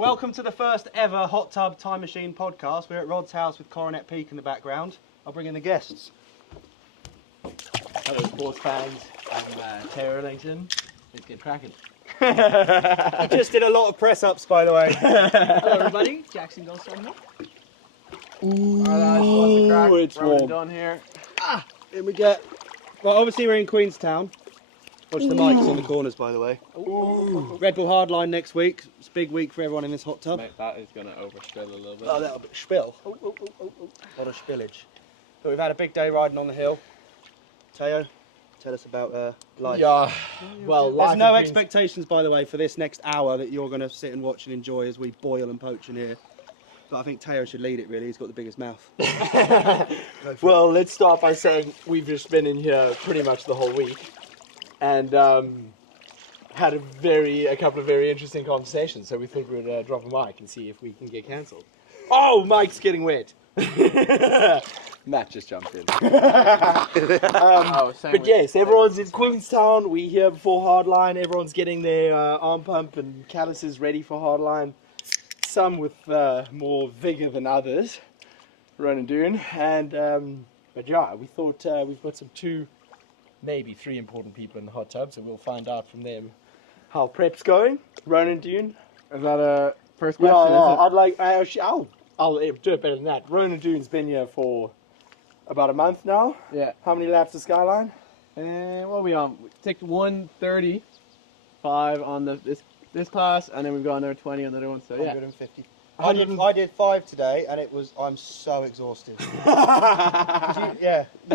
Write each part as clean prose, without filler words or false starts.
Welcome to the first ever Hot Tub Time Machine podcast. We're at Rod's house with Coronet Peak in the background. I'll bring in the guests. Hello, sports fans. I'm Theo Erlangsen. Let's get cracking. I just did a lot of press-ups, by the way. Hello, everybody. Jackson Goldstone here. Ooh, it's Ronan warm. Dunne here. Here we get... Well, obviously we're in Queenstown. Watch the mics on the corners, by the way. Ooh. Red Bull Hardline next week. It's a big week for everyone in this hot tub. Mate, that is going to overspill a little bit. Oh, that'll be spill. A lot of spillage. But we've had a big day riding on the hill. Theo, tell us about life. Yeah, well, There's no expectations, by the way, for this next hour that you're going to sit and watch and enjoy as we boil and poach in here. But I think Theo should lead it, really. He's got the biggest mouth. Well, let's start by saying we've just been in here pretty much the whole week. And had a couple of very interesting conversations, so we thought we'd drop a mic and see if we can get cancelled. Oh, Mike's getting wet. Matt just jumped in. But yes, everyone's in Queenstown. We're here before Hardline. Everyone's getting their arm pump and calluses ready for Hardline. Some with more vigour than others. Ronan Dunne. And but yeah, we thought we've got maybe three important people in the hot tub, so we'll find out from them how prep's going. Ronan Dunne. Is that a first question? I'll do it better than that. Ronan Dunne's been here for about a month now. Yeah. How many laps of Skyline? And what are we on? We ticked 135 on this class, and then we've got another 20 on the other one. So yeah. 150. I did 5 today, and I'm so exhausted. You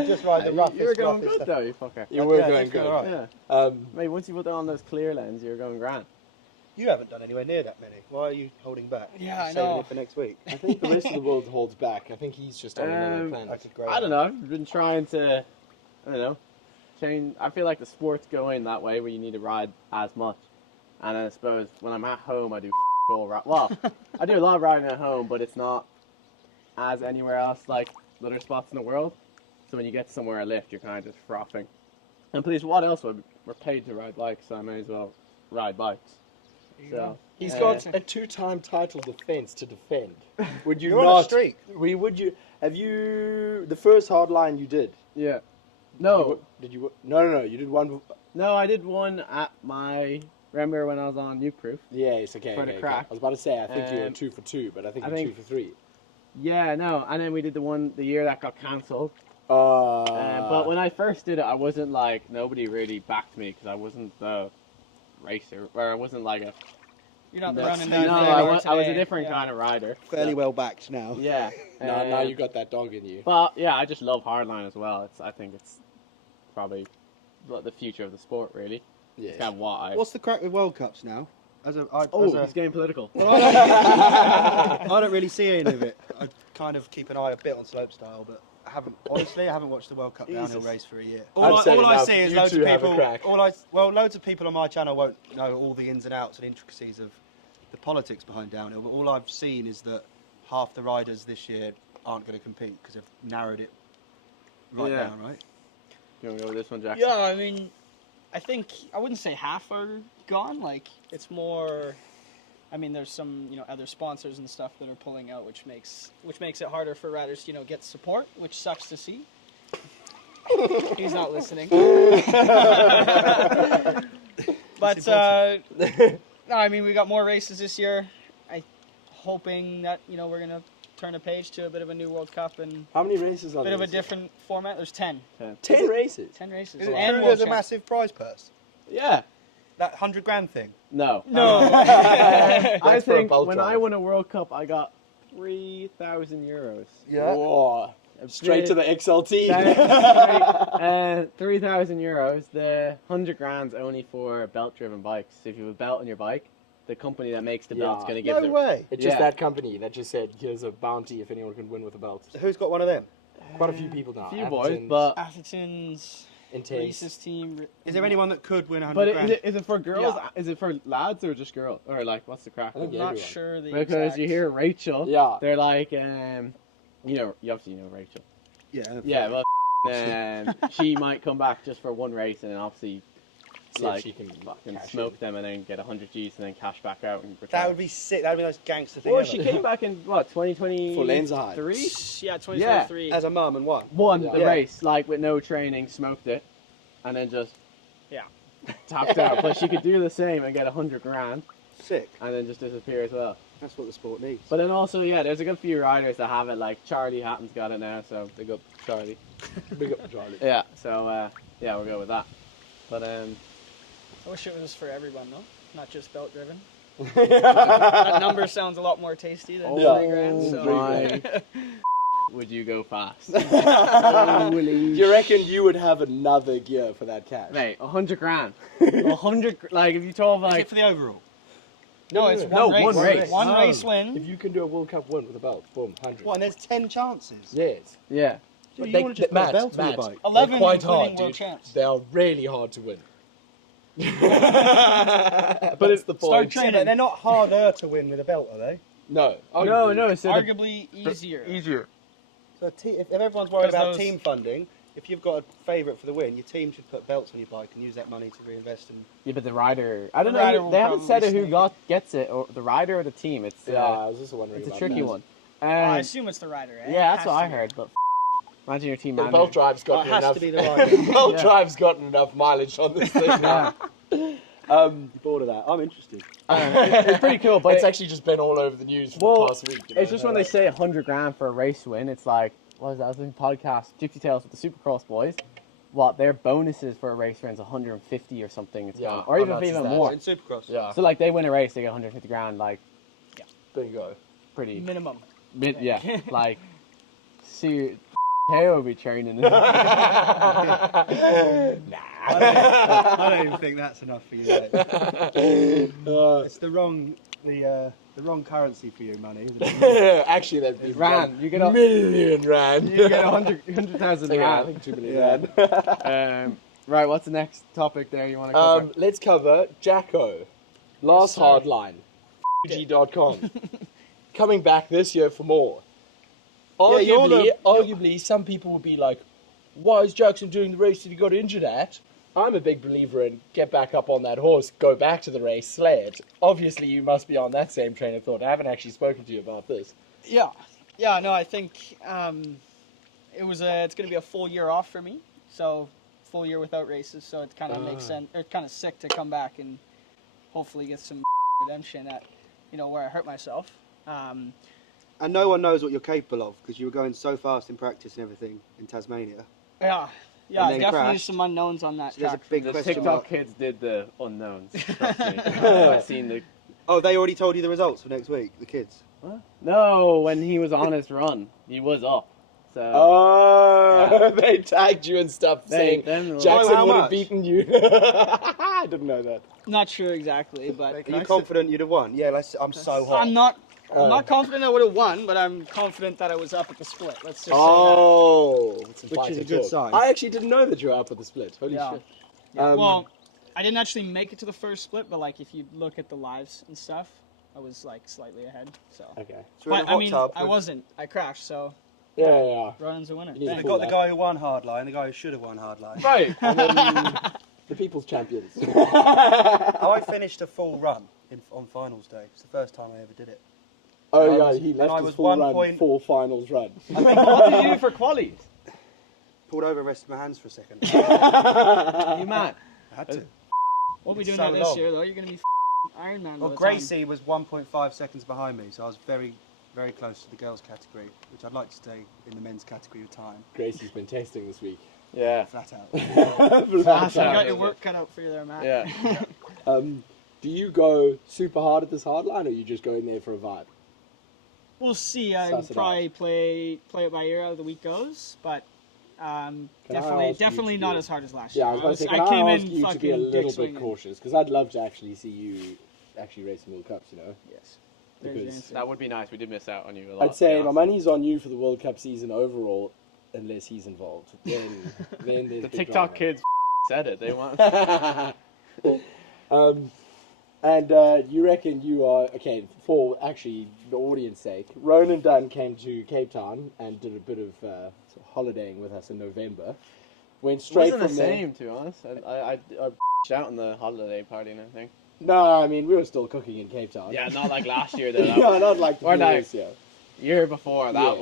just ride the roughest. You were going roughest good stuff. though, you fucker. You were Yeah, going you feel good. alright. Yeah. Mate, once you put on those clear lens, you're going grand. You haven't done anywhere near that many. Why are you holding back? Yeah, I Saving know. it for next week. I think the rest of the world holds back. I think he's just on another planet. That's a great I don't know. I've been trying to, change. I feel like the sport's going that way where you need to ride as much. And I suppose when I'm at home, I do all right. Well, I do a lot of riding at home, but it's not as anywhere else like other spots in the world. So when you get somewhere a lift, you're kind of just frothing. And please, what else would we're paid to ride bikes, so I may as well ride bikes. So He's got a 2-time title defense to defend. Would you You're not? on a streak. Would you? Have you the first Hardline you did? yeah, no, Did you? No. You did one. no, I did one at my. Remember when I was on Nuke Proof? Yes. Okay. For the okay. crack. I was about to say. I think you were Um, 2 for 2, but I think I you're think- 2 for 3. Yeah, no, and then we did the year that got cancelled. But when I first did it, I wasn't like, nobody really backed me because I wasn't the racer, or I wasn't like a. You're not No, running no, that. I was a different kind of rider. Fairly well backed now. Yeah. now you got that dog in you. But yeah, I just love Hardline as well. I think it's probably the future of the sport, really. Yeah. It's kind of what I. What's the crack with World Cups now? He's I getting political. don't really see any of it. I kind of keep an eye a bit on slopestyle, but I haven't watched the World Cup downhill race for a year. All I see is you loads of two have a people. crack. Loads of people on my channel won't know all the ins and outs and intricacies of the politics behind downhill. But all I've seen is that half the riders this year aren't going to compete because they've narrowed it right Yeah. down. Right? You want to go with this one, Jackson? Yeah, I mean, I think I wouldn't say half are gone. Like it's more. I mean, there's some other sponsors and stuff that are pulling out, which makes it harder for riders to get support, which sucks to see. He's not listening. But no, I mean we got more races this year. I'm hoping that we're gonna turn a page to a bit of a new World Cup and How many races are a bit there? of a different format. There's 10 10 races. 10 races. Is it And true World there's a Champ. massive prize purse? Yeah. That 100 grand thing. No. No. I for a think boat when drive. I won a World Cup, I got 3,000 euros. Whoa. Straight to the XLT. 3,000 euros. The 100 grand's only for belt-driven bikes. So if you have a belt on your bike, the company that makes the belt's Yeah. going to give No way. It's just Yeah. that company that just said, here's a bounty if anyone can win with a belt. Who's got one of them? Quite a few people now. a few boys, Atherton's, but Atherton's Intense. Reese's team. Is there anyone that could win 100 but grand? is it for girls? Yeah. Is it for lads or just girls? Or like, what's the crack? I think I'm not everyone. sure the Because exact. you hear Rachel, Yeah. they're like, you obviously know Rachel. Yeah. Yeah, well, she might come back just for one race and then obviously See if like she can fucking cash smoke in. them and then get 100 Gs and then cash back out and return. That would be sick. That would be the most gangster thing Well, ever. she came back in what 2023? For Lenzerheim. Yeah, 2023. As a mum and what? Won Yeah. the Yeah. race like with no training, smoked it, and then just Yeah. tapped out. But she could do the same and get 100 grand Sick. and then just disappear as well. That's what the sport needs. But then also, yeah, there's a good few riders that have it. Like Charlie Hatton's got it now, so big up Charlie. Big up Charlie. Yeah. So yeah, we'll go with that. But I wish it was for everyone, though, not just belt driven. That number sounds a lot more tasty than Oh 3 grand. So. my. Would you go fast? Do you reckon you would have another gear for that cash? Mate, 100 grand. 100. Like if you told Is like it for the overall? No, it's No, one race. one race. One Oh. race win. If you can do a World Cup win with a belt, boom, 100. What, and there's 10 chances? Yes. yeah. Dude, you want to just put a belt on your bike? 11 they're quite including hard, world dude. champs. They are really hard to win. But it's the Start point. training. Yeah, but they're not harder to win with a belt, are they? No. No, no. So Arguably easier. easier. So if everyone's worried 'Cause about those- team funding, if you've got a favourite for the win, your team should put belts on your bike and use that money to reinvest in. Yeah, but the rider. I don't The rider know. will They haven't said probably who gets it, or the rider or the team. It's Yeah, I was just wondering it's a about tricky that. one. I assume it's the rider, eh? Yeah, that's Has what to I be. heard. But imagine your team The manager. belt drive's Oh, it gotten has enough. to be the rider. Belt Yeah. drive's gotten enough mileage on this thing now. You bored of that? I'm interested. It's pretty cool, but It's actually just been all over the news for Well, the past week. You know? it's just when they say 100 grand for a race win, it's like, what was that? I was in podcast, Gypsy Tales with the Supercross boys. What, their bonuses for a race win is 150 or something. It's Yeah, gone. Or how even nuts is even that? more. In Supercross. Yeah, So like they win a race, they get 150 grand, like there you go. pretty, Minimum. yeah, like, see, Theo will be training. I don't even think that's enough for you. Mate. It's the wrong currency for you, money, isn't it? Actually, that'd be Rand, you get a million rand. you get 100,000 Yeah, I rand. think 2 million Yeah. rand. Right, what's the next topic there you want to cover? Let's cover Jacko. Last Yes, sir. Hardline. G.com. Coming back this year for more. Arguably, some people would be like, why is Jackson doing the race that he got injured at? I'm a big believer in get back up on that horse, go back to the race, slay it. Obviously, you must be on that same train of thought. I haven't actually spoken to you about this. Yeah. Yeah, no, I think it's going to be a full year off for me. So, full year without races. So, it kind of makes sense. It's kind of sick to come back and hopefully get some redemption at, where I hurt myself. And no one knows what you're capable of because you were going so fast in practice and everything in Tasmania. Yeah. Yeah, And then definitely crashed. some unknowns on that So there's a track. big The question TikTok mark. kids did the unknowns. Trust me. I've seen the. Oh, they already told you the results for next week, the kids. What? No, when he was on his run, he was up. So Oh, they tagged you and stuff saying then- Jackson how would have much? beaten you. I didn't know that. Not sure exactly, but Are you confident you'd have won? Yeah, I'm so hot. I'm not confident I would have won, but I'm confident that I was up at the split. Let's just say Oh, it's Which is a good sign. I actually didn't know that you were up at the split. Holy Yeah. shit. that. Well, I didn't actually make it to the first split, but like if you look at the lives and stuff, I was like slightly ahead. So, Okay. So we're in but a hot I mean, tub I with- wasn't. I crashed, so Yeah. Ronan's a winner. You need They've to Thanks. got the guy who won Hardline, the guy who should have won Hardline. right. And then the people's champions. I finished a full run on finals day. It's the first time I ever did it. Oh I yeah, was- he and left I his was full 1 run, point- full finals run. What did you do for qualies? Pulled over, rested my hands for a second. You man. I had to. What are we doing So that this long. year, though? You're going to be Iron Man. Well, by the time. Gracie was 1.5 seconds behind me, so I was very, very close to the girls' category, which I'd like to stay in the men's category with time. Gracie's been testing this week. Yeah. Flat out. Flat You out. got your work cut out for you there, Matt. Yeah. Do you go super hard at this hardline, or you just go in there for a vibe? We'll see. I Suss it probably play it by ear as the week goes, but I definitely ask you to not be- as hard as last Yeah, I year. was going to say, I can came I ask in you to be a fucking little dick bit swinging. cautious? Because I'd love to actually see you actually race in World Cups, you know? Yes. There's your Because answer. That would be nice. We did miss out on you a lot. I'd say to be my honest. money's on you for the World Cup season overall, unless he's involved. Then there's The big TikTok drama. kids said it. They want. And you reckon you are, okay, for actually the audience sake, Ronan Dunne came to Cape Town and did a bit of holidaying with us in November. Went It straight wasn't from the there. same, to be honest. I out in the holiday party and everything. No, I mean, we were still cooking in Cape Town. Yeah, not like last year though. No, not like the Or no. previous year. Year before that Yes.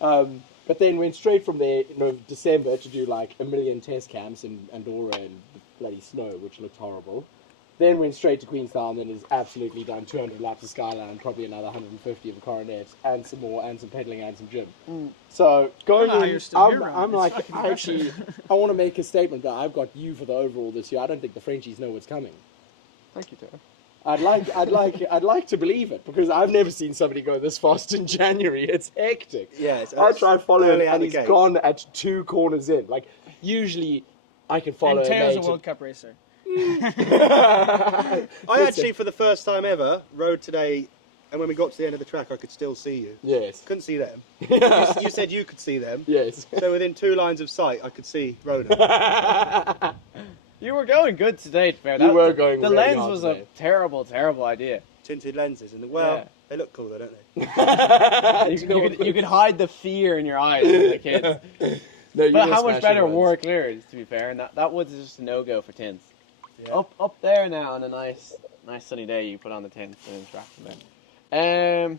was. But then went straight from there, December to do like 1 million test camps in Andorra and the bloody snow, which looked horrible. Then went straight to Queenstown and has absolutely done 200 laps of Skyline, probably another 150 of the Coronet, and some more, and some pedaling, and some gym. So going I don't know how in, you're still here, Ronan. I'm It's like, fucking I actually, I want to make a statement that I've got you for the overall this year. I don't think the Frenchies know what's coming. Thank you, Tara. I'd like to believe it because I've never seen somebody go this fast in January. It's hectic. Yeah, I tried following early him out and the he's gate. gone at 2 corners in. Like usually, I can follow. And Teo's a mate, World Cup racer. I actually, for the first time ever, rode today, and when we got to the end of the track, I could still see you. Yes. Couldn't see them. You said you could see them. Yes. So within 2 lines of sight, I could see Ronan. You were going good today, to be fair. You were going The really lens hard was today. a terrible, terrible idea. Tinted lenses, and well, Yeah. they look cool, though, don't they? You could hide the fear in your eyes from the kids. No, you But were how much smashing better ones. Warwick Clear is, to be fair, and that woods is just a no-go for tints. Yeah. Up there now on a nice sunny day, you put on the tints and interact with them.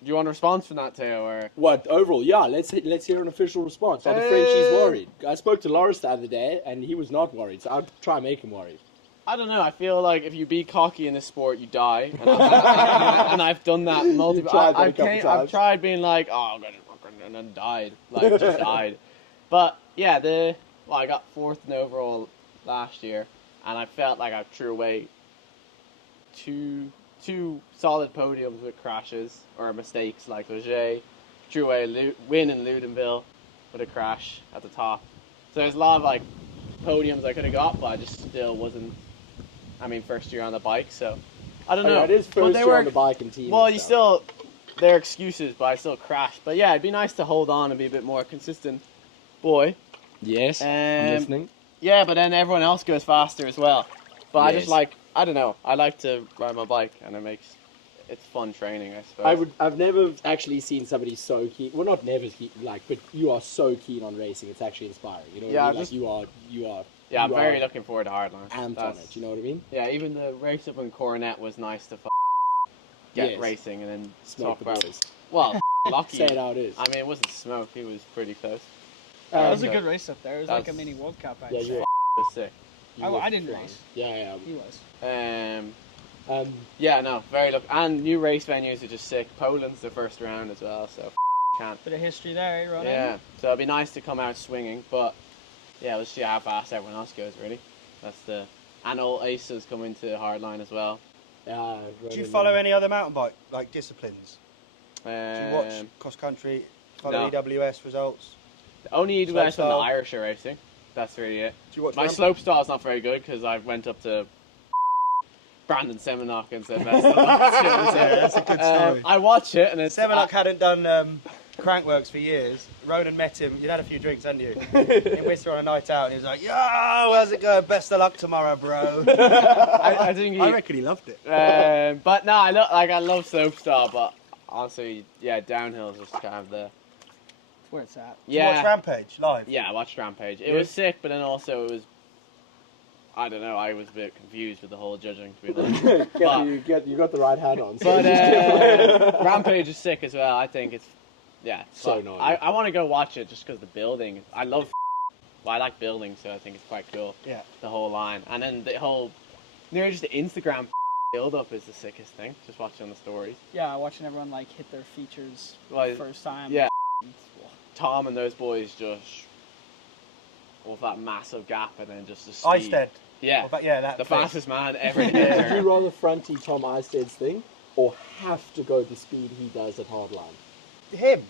Do you want a response from that, Theo, or? What overall? Yeah, let's hear an official response. Are the Frenchies worried? I spoke to Loris the other day, and he was not worried. So I'd try and make him worried. I don't know. I feel like if you be cocky in this sport, you die, and I've done that multiple. tried that a couple I've times. tried being like, oh, I'm gonna, and then died, like just died. But yeah, I got 4th in overall last year, and I felt like I threw away two solid podiums with crashes or mistakes, like Leger threw away a win in Ludenville with a crash at the top. So there's a lot of like podiums I could have got, but I just still wasn't. I mean, first year on the bike, so I don't know. Yeah, it is But first they year were- on the bike and team. Well, and you stuff. still, they're excuses, but I still crashed. But yeah, it'd be nice to hold on and be a bit more consistent, boy. Yes, I'm listening. Yeah, but then everyone else goes faster as well. But I just Yes. like, I don't know, I like to ride my bike, and it's fun training, I suppose. I've never actually seen somebody so keen. Well, not never keen, like, but you are so keen on racing. It's actually inspiring. You know what Yeah, I mean? just- Like you are. Yeah, I'm you very are looking forward to Hardline. amped on That's- it. You know what I mean? Yeah, even the race up in Coronet was nice to get Yes. racing and then Smoke talk the about. boys. Well, lucky. Say it how it is. I mean, it wasn't smoke. He was pretty close. That was a so good race up there. It was like a that's- mini World Cup, I'd Yeah, say. you It was sick. I didn't race. Yeah, He was. Yeah, no, very lucky. And new race venues are just sick. Poland's the first round as well, so can't. Bit of history there, eh, Ronan? Yeah, so it'd be nice to come out swinging, but yeah, we'll see how fast everyone else goes. Really, that's the. And all aces come into Hardline as well. yeah. Do you follow any other mountain bike like disciplines? Do you watch Um, cross country? Follow no. EWS results? The only EWS on the Slopestyle? Irish are racing. That's really it. Do you watch My Ramp- slope style's not very good because I went up to Brandon Semenuk and said best of luck. That's a good story. I watch it and it's Semenuk hadn't done Crankworks for years. Ronan met him. You'd had a few drinks, hadn't you? In Whistler on a night out, and he was like, "Yo, how's it going? Best of luck tomorrow, bro." I think he, I reckon he loved it. but no, I love slopestyle, but honestly, yeah, downhill is just kind of the That's where it's at. Did you watch Rampage live? Yeah, I watched Rampage. It Yeah. was sick, but then also it was. I don't know. I was a bit confused with the whole judging, to be honest. But- you got the right hat on. So But just Rampage is sick as well. I think it's So fun. gnarly. I want to go watch it just because the building. I love. Well, I like building, so I think it's quite cool. Yeah. The whole line, and then the whole, just the Instagram build up is the sickest thing. Just watching the stories. Yeah, watching everyone like hit their features Well, first time. yeah. Tom and those boys just with that massive gap, and then just the speed. Isted. Yeah. But yeah, that The place. fastest man ever. Would you rather fronty Tom Isted's thing, or have to go the speed he does at Hardline? Him.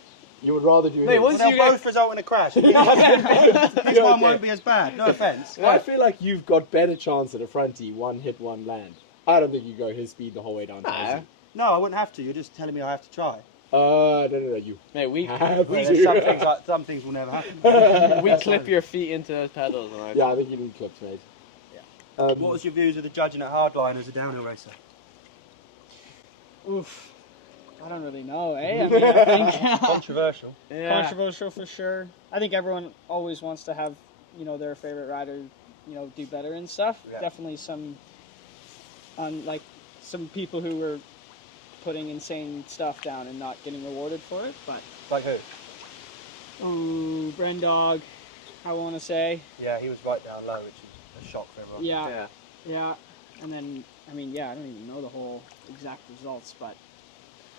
You would rather do Mate, him. once They'll you get- both result in a crash. His Okay. one won't be as bad. No offense. I feel like you've got better chance at a fronty, one hit, one land. I don't think you go his speed the whole way down. Nah. No, I wouldn't have to. You're just telling me I have to try. No, you Mate, we have Well, to. there's some things will never happen. we clip your feet into those pedals, and Yeah, I think you need clips, mate. Yeah. What was your views of the judging at Hardline as a downhill racer? Oof. I don't really know, eh? I mean, I think Controversial. yeah. controversial for sure. I think everyone always wants to have, their favorite rider, do better and stuff. Yeah. Definitely some people who were putting insane stuff down and not getting rewarded for it. But Like who? Brendog, I want to say. Yeah, he was right down low, which is a shock for everyone. Yeah. And then, I don't even know the whole exact results, but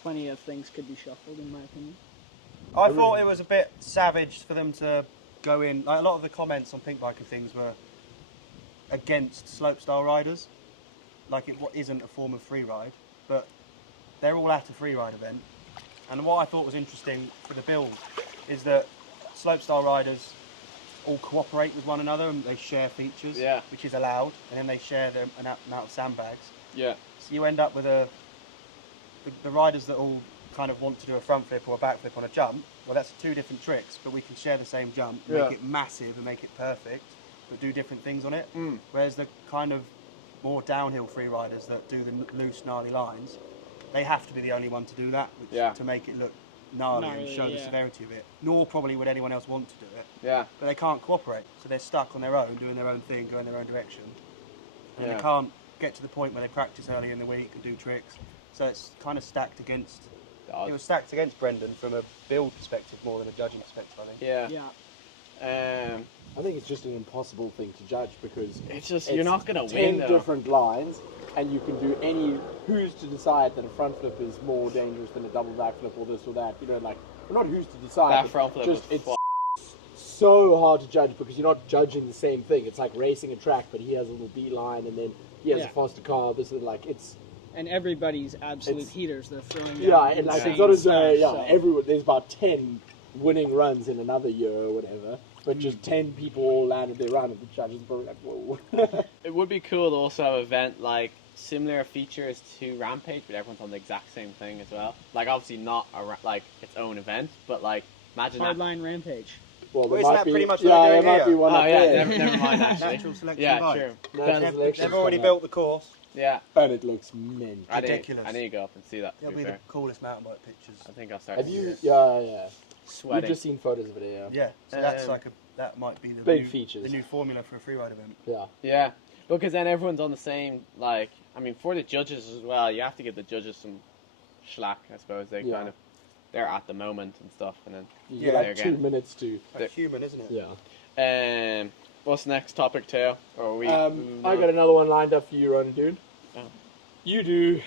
plenty of things could be shuffled, in my opinion. I thought it was a bit savage for them to go in. Like, a lot of the comments on Pink Bike and things were against slopestyle riders. Like, it isn't a form of free ride, but they're all at a free ride event. And what I thought was interesting for the build is that slopestyle riders all cooperate with one another and they share features, which is allowed, and then they share the amount of sandbags. Yeah. So you end up with the riders that all kind of want to do a front flip or a back flip on a jump. Well, that's two different tricks, but we can share the same jump, make it massive and make it perfect, but do different things on it. Whereas the kind of more downhill free riders that do the loose, gnarly lines, they have to be the only one to do that, to make it look gnarly and show the severity of it. Nor probably would anyone else want to do it. Yeah. But they can't cooperate, so they're stuck on their own, doing their own thing, going their own direction. And they can't get to the point where they practice early in the week and do tricks. So it's kind of stacked against... It was stacked against Brendan from a build perspective more than a judging perspective, I think. Yeah. I think it's just an impossible thing to judge because it's you're not going to win 10 different lines, and you can do who's to decide that a front flip is more dangerous than a double back flip or this or that. Well, not who's to decide. That front flip was it's so hard to judge because you're not judging the same thing. It's like racing a track, but he has a little B line, and then he has a faster car. This is it's. And everybody's absolute heaters. They're throwing. And like it's not as so. everyone. There's about 10 winning runs in another year or whatever. But just 10 people all landed their run, and the judges were like, whoa. It would be cool to also have an event like similar features to Rampage, but everyone's on the exact same thing as well. Like, obviously not like its own event, but like, imagine Hardline Rampage. Well, isn't that pretty much what they're doing there might be one up there. never mind, actually. Natural selection Yeah, bike. true. They've already built the course. Yeah. And it looks mint. Ridiculous. I need to go up and see that, to It'll be be fair. the coolest mountain bike pictures. I think I'll start Have to you? see it. Yeah. Sweating. We've just seen photos of it, Yeah, so that's that might be the big new, features. the new formula for a freeride event. Yeah, because then everyone's on the same, like, I mean, for the judges as well, you have to give the judges some slack, I suppose. They kind of, they're at the moment and stuff, and then you get like 2 minutes to... That's human, isn't it? Yeah. What's the next topic, Theo? Or are we? I got another one lined up for you, Ronan Dunne. Oh. You do,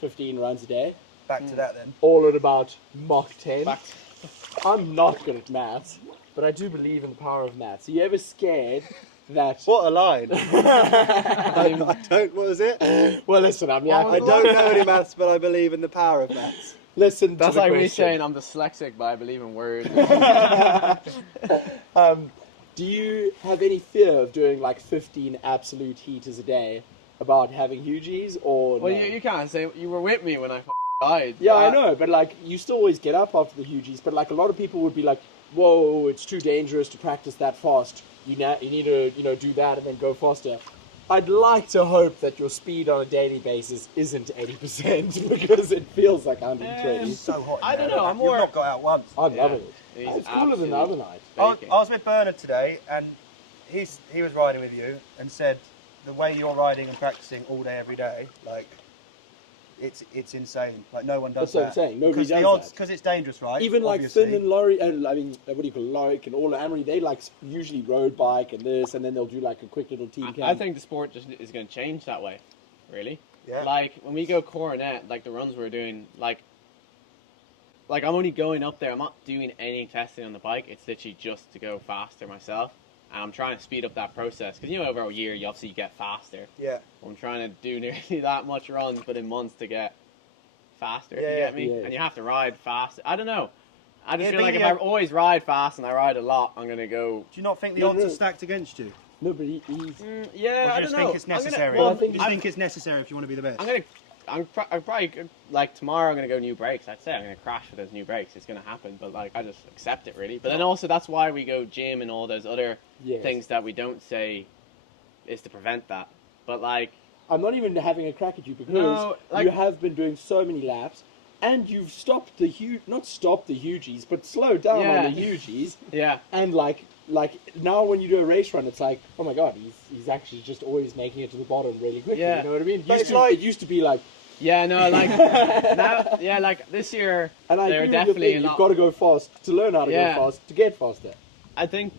15 runs a day? Back to that then. All at about Mach 10. Back I'm not good at maths, but I do believe in the power of maths. Are you ever scared that... What a line! I don't. What was it? Well, listen, I'm I don't know any maths, but I believe in the power of maths. Listen. That's to the like me question. saying I'm dyslexic, but I believe in words. Do you have any fear of doing like 15 absolute heaters a day about having hugies or Well, no? you can't say you were with me when I died. Yeah, I know, but like you still always get up after the hugies. But like a lot of people would be like, "Whoa, it's too dangerous to practice that fast. You need to do that and then go faster." I'd like to hope that your speed on a daily basis isn't 80% because it feels like 120. It's so hot. I don't know, I'm You've more- not got out once. I'm loving it. He's It's cooler than the other night. I was with Bernard today, and he was riding with you, and said the way you're riding and practicing all day, every day, like it's insane. Like no one does That's what that. I'm saying. Nobody Because does the odds, that. because it's dangerous, right? Even like Obviously. Finn and Laurie, and I mean, what do you call Loic and all the Amory, they like usually road bike and this, and then they'll do like a quick little team camp. I think the sport just is going to change that way, really. Yeah. Like when we go coronet, like the runs we're doing, like I'm only going up there. I'm not doing any testing on the bike. It's literally just to go faster myself, and I'm trying to speed up that process because over a year you obviously get faster. Yeah. I'm trying to do nearly that much runs, but in months to get faster. If Yeah, you get me, yeah. and you have to ride fast. I don't know. I just Yeah, feel but like if yeah. I always ride fast and I ride a lot, I'm gonna go. Do you not think the No, odds no. are stacked against you? No, but he's... Yeah, Or do I you don't just know. think it's necessary? well, I Do think you think it's necessary if you want to be the best? I'm probably like tomorrow. I'm gonna go new brakes. I'd say I'm gonna crash with those new brakes. It's gonna happen, but like I just accept it really. But then also that's why we go gym and all those other Yes. things that we don't say is to prevent that. But like I'm not even having a crack at you because No, like- you have been doing so many laps, and you've stopped the not stopped the hugies, but slowed down Yeah. on the hugies, yeah, and like like now when you do a race run, it's like, oh my god, he's actually just always making it to the bottom really quickly. Yeah. You know what I mean? But it's like- It used to be like, Yeah, no, like now, yeah, like this year, and I they're agree with your definitely thing, a you've got to go fast to learn how to Yeah. go fast to get faster. I think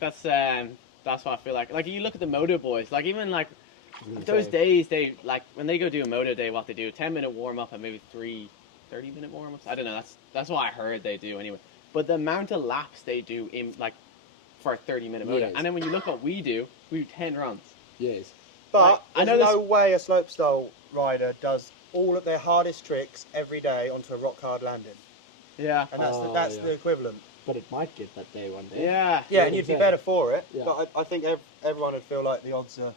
that's what I feel like. Like you look at the moto boys, like even like those days they like when they go do a moto day, what they do, 10-minute warm up and maybe 30-minute warm ups. I don't know. That's what I heard they do anyway. But the amount of laps they do in like for a 30-minute moto, Yes. and then when you look what we do 10 runs. Yes. But Like, I there's know no way a slopestyle rider does all of their hardest tricks every day onto a rock hard landing, Yeah. and that's Oh, that's yeah. the equivalent. But it might get that day one day. Yeah. Yeah, and you'd be 100%. better for it. Yeah. But I think everyone would feel like the odds are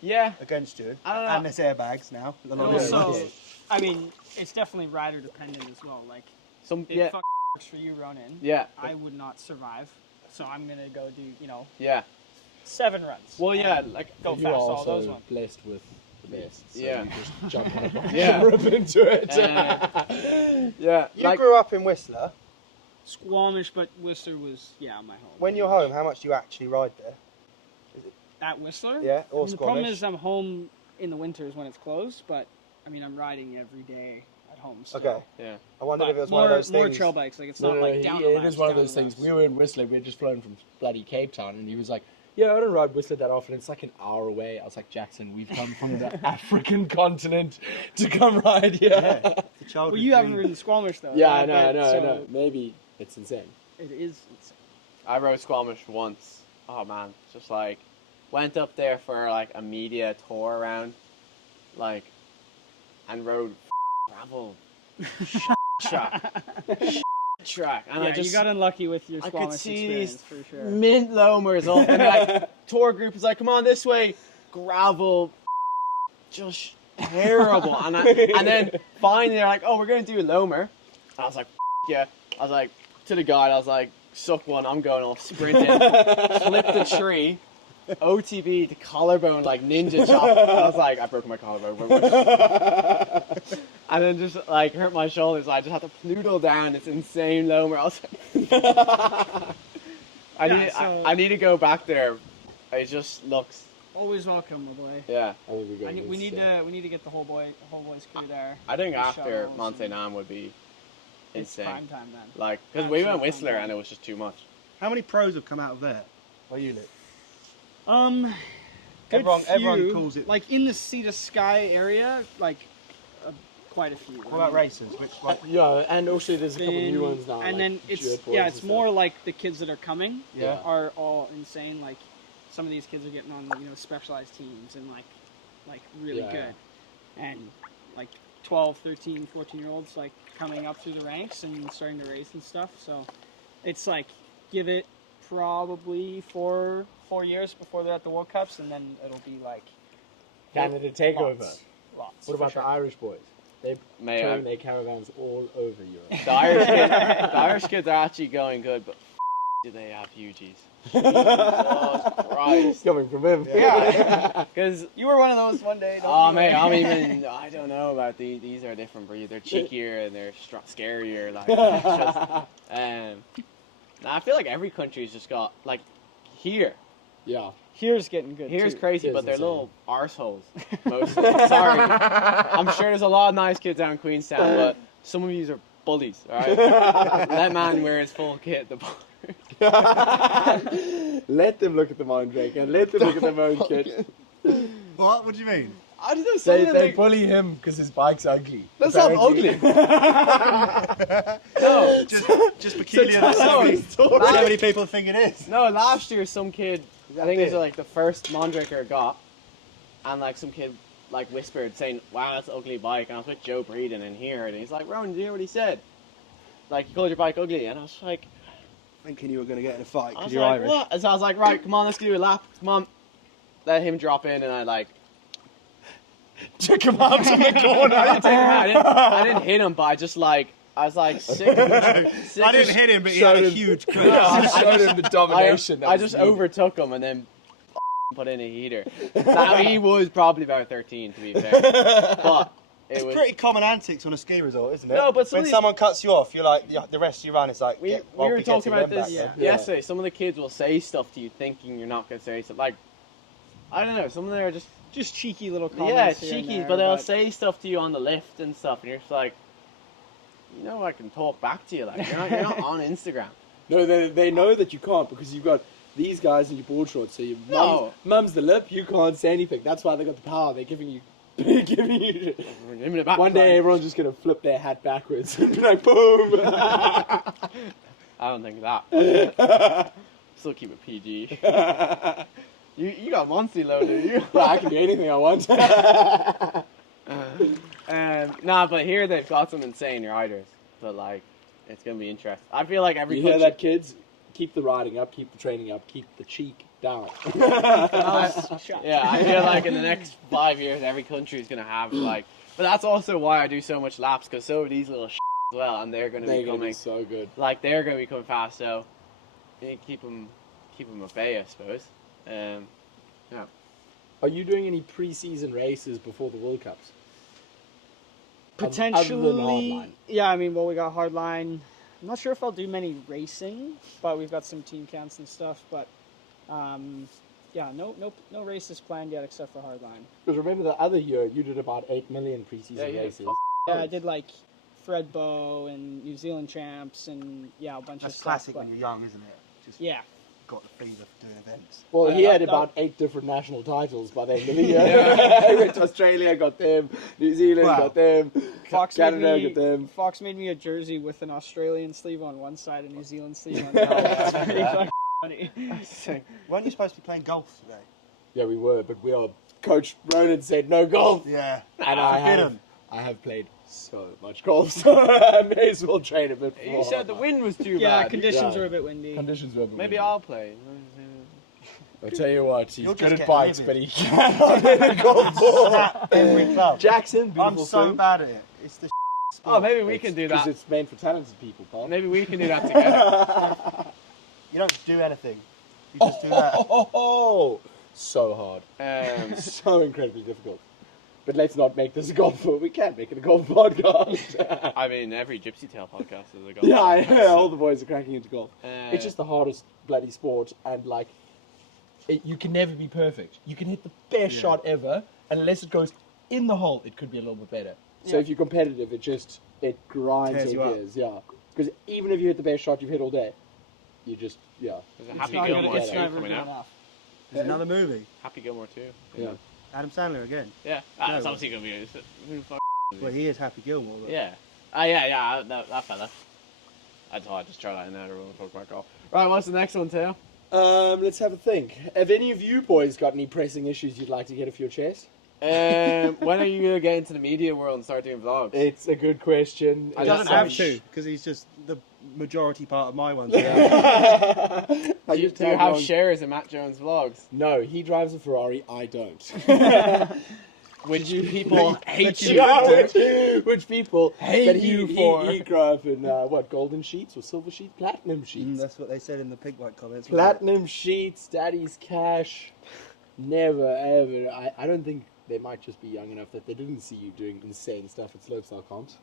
Yeah. against you. I don't know. And there's airbags now. With a lot And of also, airbags. I mean, it's definitely rider dependent as well. Like, Some it yeah. fuck works for you, Ronan. Yeah. I would not survive, so I'm gonna go do 7 runs. Well, yeah, like Go You fast are all those also ones. blessed with the best. So Yeah. you just jump on a bike Yeah. and rip into it. yeah. You Like grew up in Whistler. Squamish, but Whistler was my home. When you're home, how much do you actually ride there? At Whistler, Yeah, or I mean, the problem Squamish? is I'm home in the winters when it's closed, but I mean I'm riding every day at home. Still. Okay. yeah. I wondered But if it was more, one of those more things. trail bikes. Like it's No, not like he- down. it is one of those things. We were in Whistler. We had just flown from bloody Cape Town, and he was like, "Yeah, I don't ride Whistler that often. It's like an hour away." I was like, "Jackson, we've come from the African continent to come ride here." Yeah, it's a childhood Well, you haven't dream. ridden Squamish though. Yeah, right? I know, I So know. Maybe it's insane. It is. It's, I rode Squamish once. Oh man, just like went up there for like a media tour around, like, and rode gravel track, and yeah, I just you got unlucky with your I Squamish could see experience these for sure. mint loamers up, and like tour group is like, come on this way, gravel, just terrible, and then finally they're like, oh, we're gonna do a loamer. I was like, yeah, I was like to the guide, I was like, suck one, I'm going off sprinting, flipped the tree, OTB to collarbone like ninja chop. I was like, I broke my collarbone. And then just like hurt my shoulders. I just had to ploodle down this insane loamer. I was like, I need to go back there. It just looks, Always welcome, my boy. yeah. I think we're going. We need to get the whole boys crew there. I think The after shuttles Monte and- Nam would be It's insane. prime time then. Like, because we went Absolute Whistler prime and time. it was just too much. How many pros have come out of there? Where you live? Good Everyone few. calls it. Like in the Sea to Sky area, like quite a few. What about races? Which one? Yeah, and also there's a couple Then- new ones now. And like then it's Duet Boys it's and stuff. more like the kids that are coming Yeah. are all insane. Like some of these kids are getting on specialized teams and like really Yeah. good, and like 12, 13, 14-year-olds like coming up through the ranks and starting to race and stuff. So it's like give it probably 4 years before they're at the World Cups, and then it'll be like Canada takeover. Lots. What about for the Irish boys? They May turn I- their caravans all over Europe. The Irish kids are actually going good, but do they have UGs? Jesus Christ. Coming from him. Yeah. Because, You were one of those one day. oh mate, I don't know about these. These are different breeds. They're cheekier and they're scarier. Like, it's just, now I feel like every country's just got, like, here. Yeah. Here's getting good. Here's too. crazy, Here's but they're insane. little arseholes. Most of them. Sorry. I'm sure there's a lot of nice kids down in Queenstown, but some of these are bullies, alright? Let man wear his full kit at the bar. Let them look at the Mondrake and let them look at their own kid. What? What do you mean? I don't know, some of them, They like, bully him because his bike's ugly. that's not Apparently. ugly. No. Just peculiar. tell that us so the many people think it is. No, last year some kid, I think it was big? like the first Mondraker got, and like some kid like whispered saying, wow, that's an ugly bike, and I was with Joe Breeden in here, and he's like, Ronan, do you hear what he said? Like, you called your bike ugly, and I was like, Thinking you were going to get in a fight I because was you're like, Irish. what? And so I was like, right, come on, let's do a lap, come on. Let him drop in, and I like, Took him out to the corner. I didn't hit him, but I just like, I was like, sick. I didn't hit him, but he had a huge crash. I showed him the domination. that I was just me. overtook him and then put in a heater. Now he was probably about 13 to be fair, but It's pretty common antics on a ski resort, isn't it? No, but some when of these- someone cuts you off, you're like, the rest of your run is like, We well, were be talking getting about them this back then. yesterday. Some of the kids will say stuff to you thinking you're not going to say stuff. Like, I don't know, some of them are just cheeky little comments. yeah, here and cheeky, there, but they'll say stuff to you on the lift and stuff, and you're just like, I can talk back to you. Like, you're not on Instagram. No, they know that you can't because you've got these guys in your board shorts. So your No. mum's the lip. You can't say anything. That's why they got the power. They're giving you. One day everyone's just gonna flip their hat backwards and be like, boom. I don't think that. Still keep it PG. You got Monty loaded, you. Yeah, I can do anything I want. Nah, but here they've got some insane riders. But like, it's gonna be interesting. I feel like every You country. hear that, kids? Keep the riding up, keep the training up, keep the cheek down. Yeah, I feel like in the next 5 years, every country is gonna have like. But that's also why I do so much laps, because so are these little as well, and they're gonna be coming. So good. Like they're gonna be coming fast, so you need to keep them at bay, I suppose. Yeah. Are you doing any pre-season races before the World Cups? Potentially, Other than Hardline. yeah. I mean, well, we got Hardline. I'm not sure if I'll do many racing, but we've got some team counts and stuff. But yeah, no races planned yet except for Hardline. Because remember the other year you did about 8 million pre-season Yeah. races. Yeah, I did like Threadbow and New Zealand champs and a bunch That's of stuff. classic but when you're young, isn't it? Just yeah, got the fever for doing events. Well, he Yeah, had that- about 8 different national titles by the end of the year. He went to Australia, got them. New Zealand, Wow. got them. Fox Canada, made me, got them. Fox made me a jersey with an Australian sleeve on one side and New Zealand sleeve on the other. That's pretty fucking funny. Weren't you supposed to be playing golf today? Yeah, we were, but Coach Ronan said no golf. Yeah. And Forbidden. I have played so much golf, so I may as well train a bit more. You said the wind was too Yeah, bad. conditions Yeah. are a bit windy. Conditions were Maybe I'll play. I'll tell you what, he's You'll good just at get bikes, livid. but he cannot hit a golf ball. Snap every club. Jackson, I'm beautiful so swing. bad at it. It's the Oh, maybe we can do Because that. it's meant for talented people, Paul. Maybe we can do that together. You don't do anything. You just do that. So hard. Um, So incredibly difficult. But let's not make this a golf podcast. We can't make it a golf podcast. I mean, every Gypsy Tale podcast is a golf. Yeah, I podcast, know. so, All the boys are cracking into golf. It's just the hardest bloody sport, and like, you can never be perfect. You can hit the best Yeah. shot ever, and unless it goes in the hole, it could be a little bit better. So if you're competitive, it grinds Tears you your up. gears, yeah. Because even if you hit the best shot you've hit all day, you just, yeah. There's a It's Happy not Gilmore gonna- it's 2 never coming good out. enough. There's another movie. Happy Gilmore 2. Yeah. Adam Sandler again. Yeah, No. that's obviously going to be who the fuck is Well, he? he is Happy Gilmore. But Yeah. Yeah, that fella. I thought I'd just throw that in there to talk about golf. Right, what's the next one, Theo? Let's have a think. Have any of you boys got any pressing issues you'd like to get off your chest? When are you going to get into the media world and start doing vlogs? It's a good question. I He just doesn't have sorry. to, because he's just the majority part of my ones. Do you have shares in Matt Jones' vlogs? No, he drives a Ferrari, I don't. Which people hate you. Yeah, which people Hate that you for. He grew up in, golden sheets or silver sheets? Platinum sheets. That's what they said in the pink white comments. Platinum sheets, daddy's cash. Never, ever. I don't think they might just be young enough that they didn't see you doing insane stuff at slopestyle comps.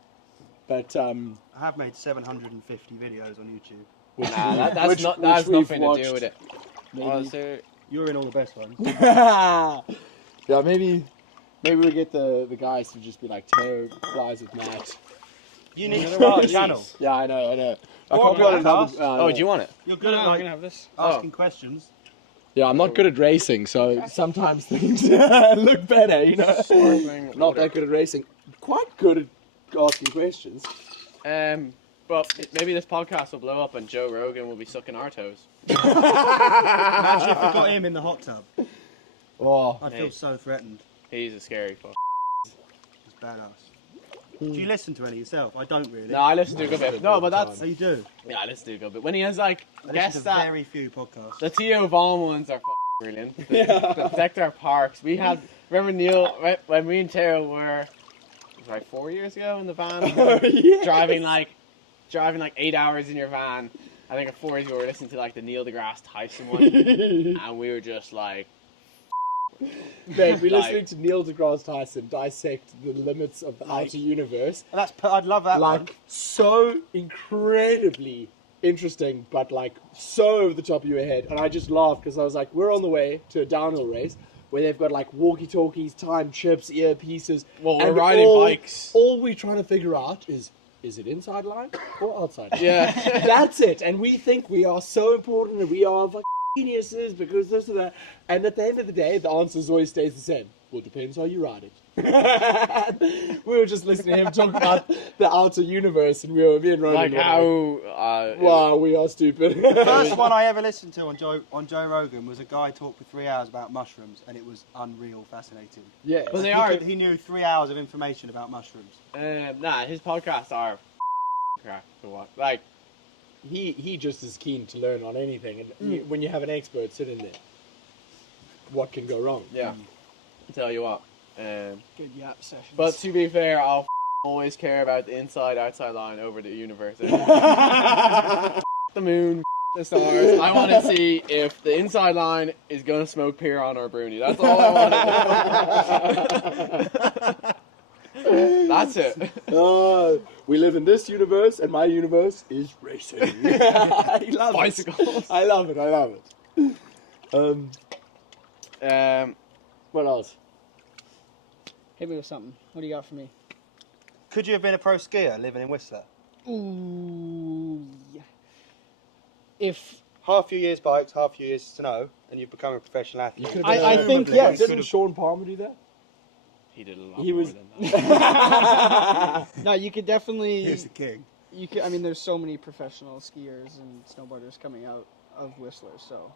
But, I have made 750 videos on YouTube. Nah, that's Which nothing we've to do watched. with it. maybe, Honestly, You're in all the best ones. yeah, maybe we get the guys to just be like, Theo flies with Matt. You need to start a channel. Yeah, I know. I What, can't be podcast? oh, do you want it? You're Good good at I'm like gonna have this. asking questions. Yeah, I'm not good at racing, so sometimes things look better, you know. Not that good at racing. Quite good at asking questions. But maybe this podcast will blow up and Joe Rogan will be sucking our toes. Imagine if we got him in the hot tub. Oh, I'd Hey. feel so threatened. He's a scary fuck. He's badass. Do you listen to any yourself? I don't really. No, I listen to a good bit. No, but that's So you do? yeah, I listen to a good bit. When he has like I guests listen to that very few podcasts. the Theo Vaughn ones are brilliant. The protect our parks. We had remember Neil when me and Theo were it was like 4 years ago in the van driving like 8 hours in your van. I think at 4 years ago we were listening to like the Neil deGrasse Tyson one, and we were just like, Mate, we're Like- listening to Neil deGrasse Tyson dissect the limits of the outer universe. And I'd love that one. Like, so incredibly interesting, but like so over the top of your head. And I just laughed because I was like, we're on the way to a downhill race where they've got like walkie-talkies, time chips, earpieces. Well, we're and riding bikes. All we're trying to figure out is it inside line or outside line? Yeah. That's it. And we think we are so important and we are fucking geniuses because this and that. And at the end of the day, the answer always stays the same. Well, it depends how you ride it. We were just listening to him talk about the outer universe, and me and Ronan Like were how. wow, we are stupid. The first one I ever listened to on Joe Rogan was a guy talk for 3 hours about mushrooms, and it was unreal, fascinating. Yeah. But they are. He knew 3 hours of information about mushrooms. Nah, his podcasts are crap to watch. Like, He just is keen to learn on anything, and when you have an expert sitting there, what can go wrong? yeah. I'll tell you what. Good yap sessions. But to be fair, I'll always care about the inside-outside line over the universe. The moon, the stars. I want to see if the inside line is going to smoke Piron or Bruni. That's all I want. That's it. We live in this universe, and my universe is racing. I love Bicycles. it. I love it. What else? Hit me with something. What do you got for me? Could you have been a pro skier living in Whistler? Ooh. Yeah. If Half your year's bikes, half your year's snow, and you've become a professional athlete. I think, Presumably, yeah, you Didn't could've- Sean Palmer do that? He did a lot He more was- than that. no, you could definitely. He's the king. You could. I mean, there's so many professional skiers and snowboarders coming out of Whistler. So,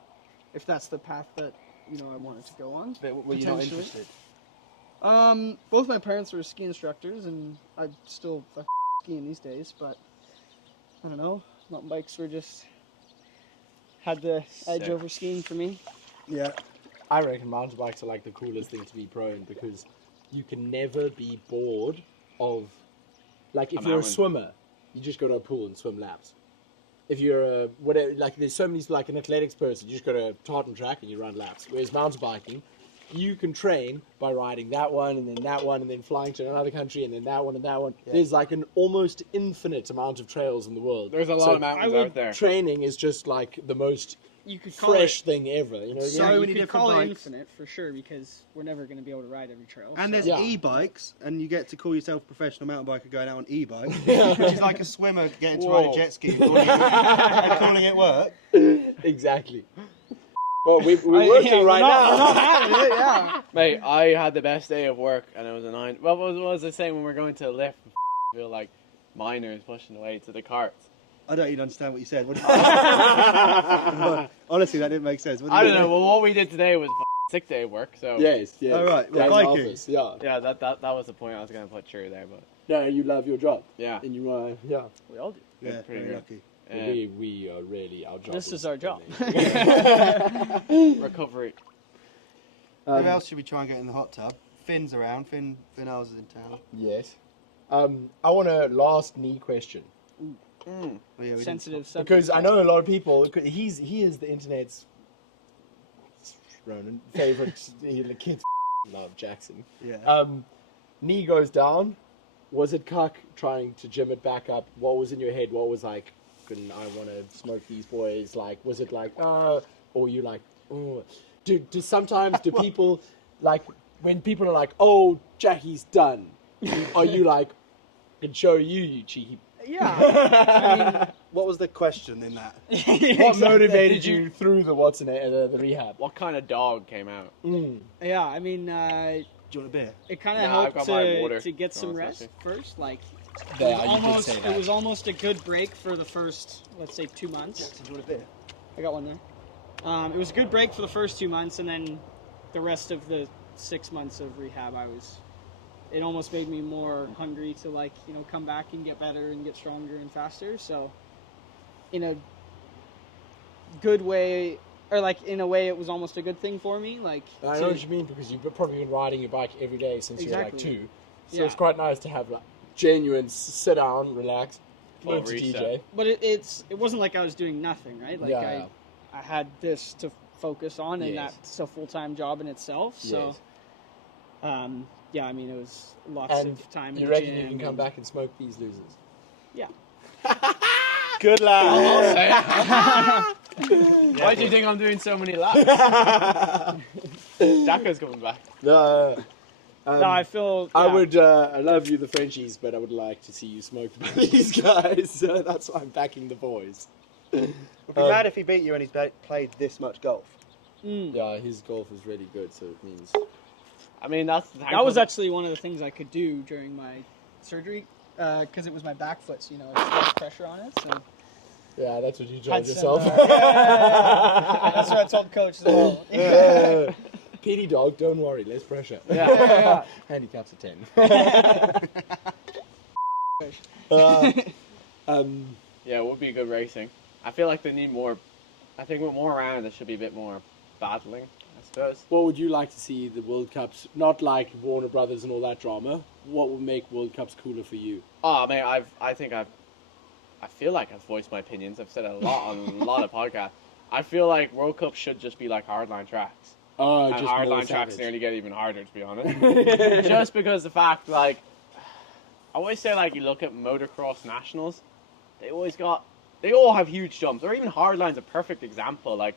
if that's the path that I wanted to go on, But were you not Potentially. interested? both my parents were ski instructors, and I'm still fucking skiing these days. But I don't know. Mountain bikes were just had the edge Sick. over skiing for me. Yeah. I reckon mountain bikes are like the coolest thing to be pro in because you can never be bored of, like, if A you're a mountain. swimmer, you just go to a pool and swim laps. If you're a whatever, like there's so many, like an athletics person, you just go to a tartan track and you run laps. Whereas mountain biking, you can train by riding that one and then that one and then flying to another country and then that one and that one. Yeah. There's like an almost infinite amount of trails in the world. There's a lot So of mountains I would out there. Training is just like the most You could call fresh thing ever. You know, So it. Yeah, many you could different call it bikes. infinite for sure because we're never going to be able to ride every trail. And so- there's Yeah. e-bikes, and you get to call yourself a professional mountain biker going out on e-bike, which is like a swimmer getting to ride Whoa. a jet ski and calling it work. exactly. Well, we're working right now. yeah. Mate, I had the best day of work, and it was a 9. What was I saying when we were going to a lift? Feel like miners pushing away to the carts. I don't even understand what you said. What did you Honestly, that didn't make sense. What did I you don't know. do? Well, what we did today was sick day of work. So Yes. All right, Down in biking. office, yeah. yeah, that was the point I was going to put through there. But No, you love your job, yeah, and you yeah. we all do. Yeah, Pretty very good. lucky. We are really our job. This is our job. Recovery. Who else should we try and get in the hot tub? Finn's around. Finn Ours is in town. Yes. I want a last knee question Mm. Oh, yeah, we didn't- Sensitive subject. because I know a lot of people. He is the internet's Ronan favorite. The kids love Jackson. Yeah. Knee goes down. Was it cuck trying to gym it back up? What was in your head? What was like? Couldn't I want to smoke these boys? Like, was it like, or you like, oh? Do sometimes do people like when people are like, oh, Jackie's done? Are you like, I can show you, you cheeky? Yeah. What was the question in that? What motivated you through the rehab? What kind of dog came out? Yeah, I mean, Do you want a beer? it kind of Nah, I've helped got my water. to get some Oh, rest especially. first. Like, Yeah, you did say it that. was almost a good break for the first, let's say, 2 months. Do you want a beer? I got one there. It was a good break for the first 2 months, and then the rest of the 6 months of rehab, it almost made me more hungry to come back and get better and get stronger and faster. So, in a good way, or in a way, it was almost a good thing for me. Like, I know what you mean because you've probably been riding your bike every day since you were like Exactly. 2. So Yeah. it's quite nice to have like genuine sit down, relax, Well, learn to reset. DJ. but it wasn't like I was doing nothing, right? Like Yeah. I had this to focus on, and Yes. that's a full-time job in itself. So, yeah, I mean, it was lots And of time. you in the reckon you gym can come and- back and smoke these losers? Yeah. Good lad. Why do you think I'm doing so many laps? Jacko's coming back. No. No, I feel. I yeah. would. I love you, the Frenchies, but I would like to see you smoked by these guys. So that's why I'm backing the boys. I'd be mad if he beat you and he's played this much golf. Yeah, his golf is really good, so it means. I mean, that was actually one of the things I could do during my surgery, because it was my back foot, so, you know, it's less pressure on it. So Yeah, that's what you had told some, yourself. yeah. That's what I told coach as well. PD dog, don't worry, less pressure. Yeah. Handicaps of 10. Yeah, it would be good racing. I feel like they need more. I think with more around, there should be a bit more battling, I suppose. What would you like to see the World Cups, not like Warner Brothers and all that drama? What would make World Cups cooler for you? Oh, man, I feel like I've voiced my opinions. I've said it a lot on a lot of podcasts. I feel like World Cup should just be like hardline tracks. Oh, And just more hardline tracks savage. nearly get even harder, to be honest. Just because the fact, like, I always say, like, you look at motocross nationals, they all have huge jumps. Or even hardline's a perfect example. Like,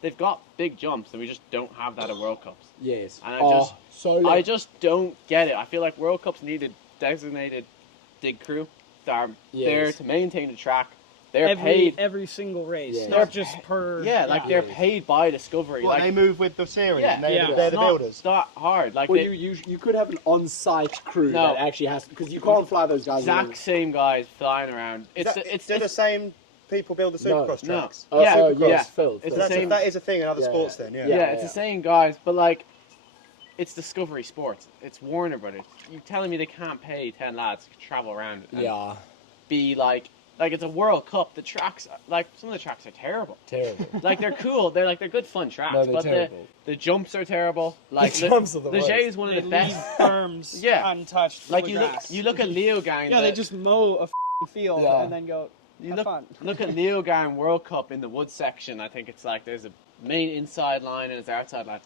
they've got big jumps, and we just don't have that at World Cups. Yes. And I I just don't get it. I feel like World Cups needed designated dig crew that are there to maintain the track. They're paid. every single race, Yeah. not just per. Yeah, like they're paid by Discovery. What, like they move with the series? Yeah. and they're, Yeah. they're it's the not builders. that hard. Like Well, they, you could have an on-site crew No. that actually has, because you can't fly those guys. exact same guys flying around. It's Do the same people build the No. Supercross No. tracks? Yeah, Supercross, Phil. It's Phil. the That's same- that is a thing in other Yeah. sports then, yeah. yeah, it's the same guys, but like it's Discovery Sports. It's Warner Brothers. You telling me they can't pay 10 lads to travel around and Yeah, be like it's a World Cup. The tracks, like some of the tracks are terrible. terrible. Like they're cool. They're good fun tracks, No, they're but terrible. the jumps are terrible. Like The jumps are the Le worst. J is one They of the leave best. berms Yeah. untouched. Like full you of look, grass. you look at Leo Gang. Yeah, they just mow a field Yeah. and then go. You Have look, fun. look at Leo Gang World Cup in the wood section. I think it's like there's a main inside line and there's an outside line.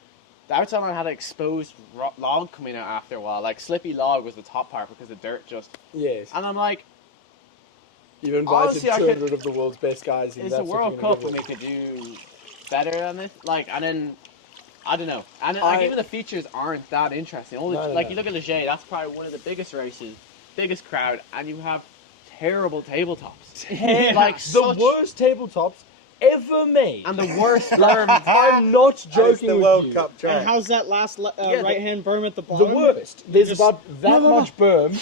The outside line had an exposed log coming out after a while. Like slippy log was the top part because the dirt just. Yes. And I'm like, You've invited honestly, I 200 of the world's best guys. And it's a that's what World you're gonna Cup and give they them. could do better than this. Like, and then I don't know. And like even the features aren't that interesting. All the, No, no, like no. you look at Leger, that's probably one of the biggest races, biggest crowd, and you have terrible tabletops. Like The such, worst tabletops ever made. and the worst I'm berms. not It's joking the with World you. Cup track. And how's that last Yeah, right hand berm at the The bottom? worst. There's just- about that much berm,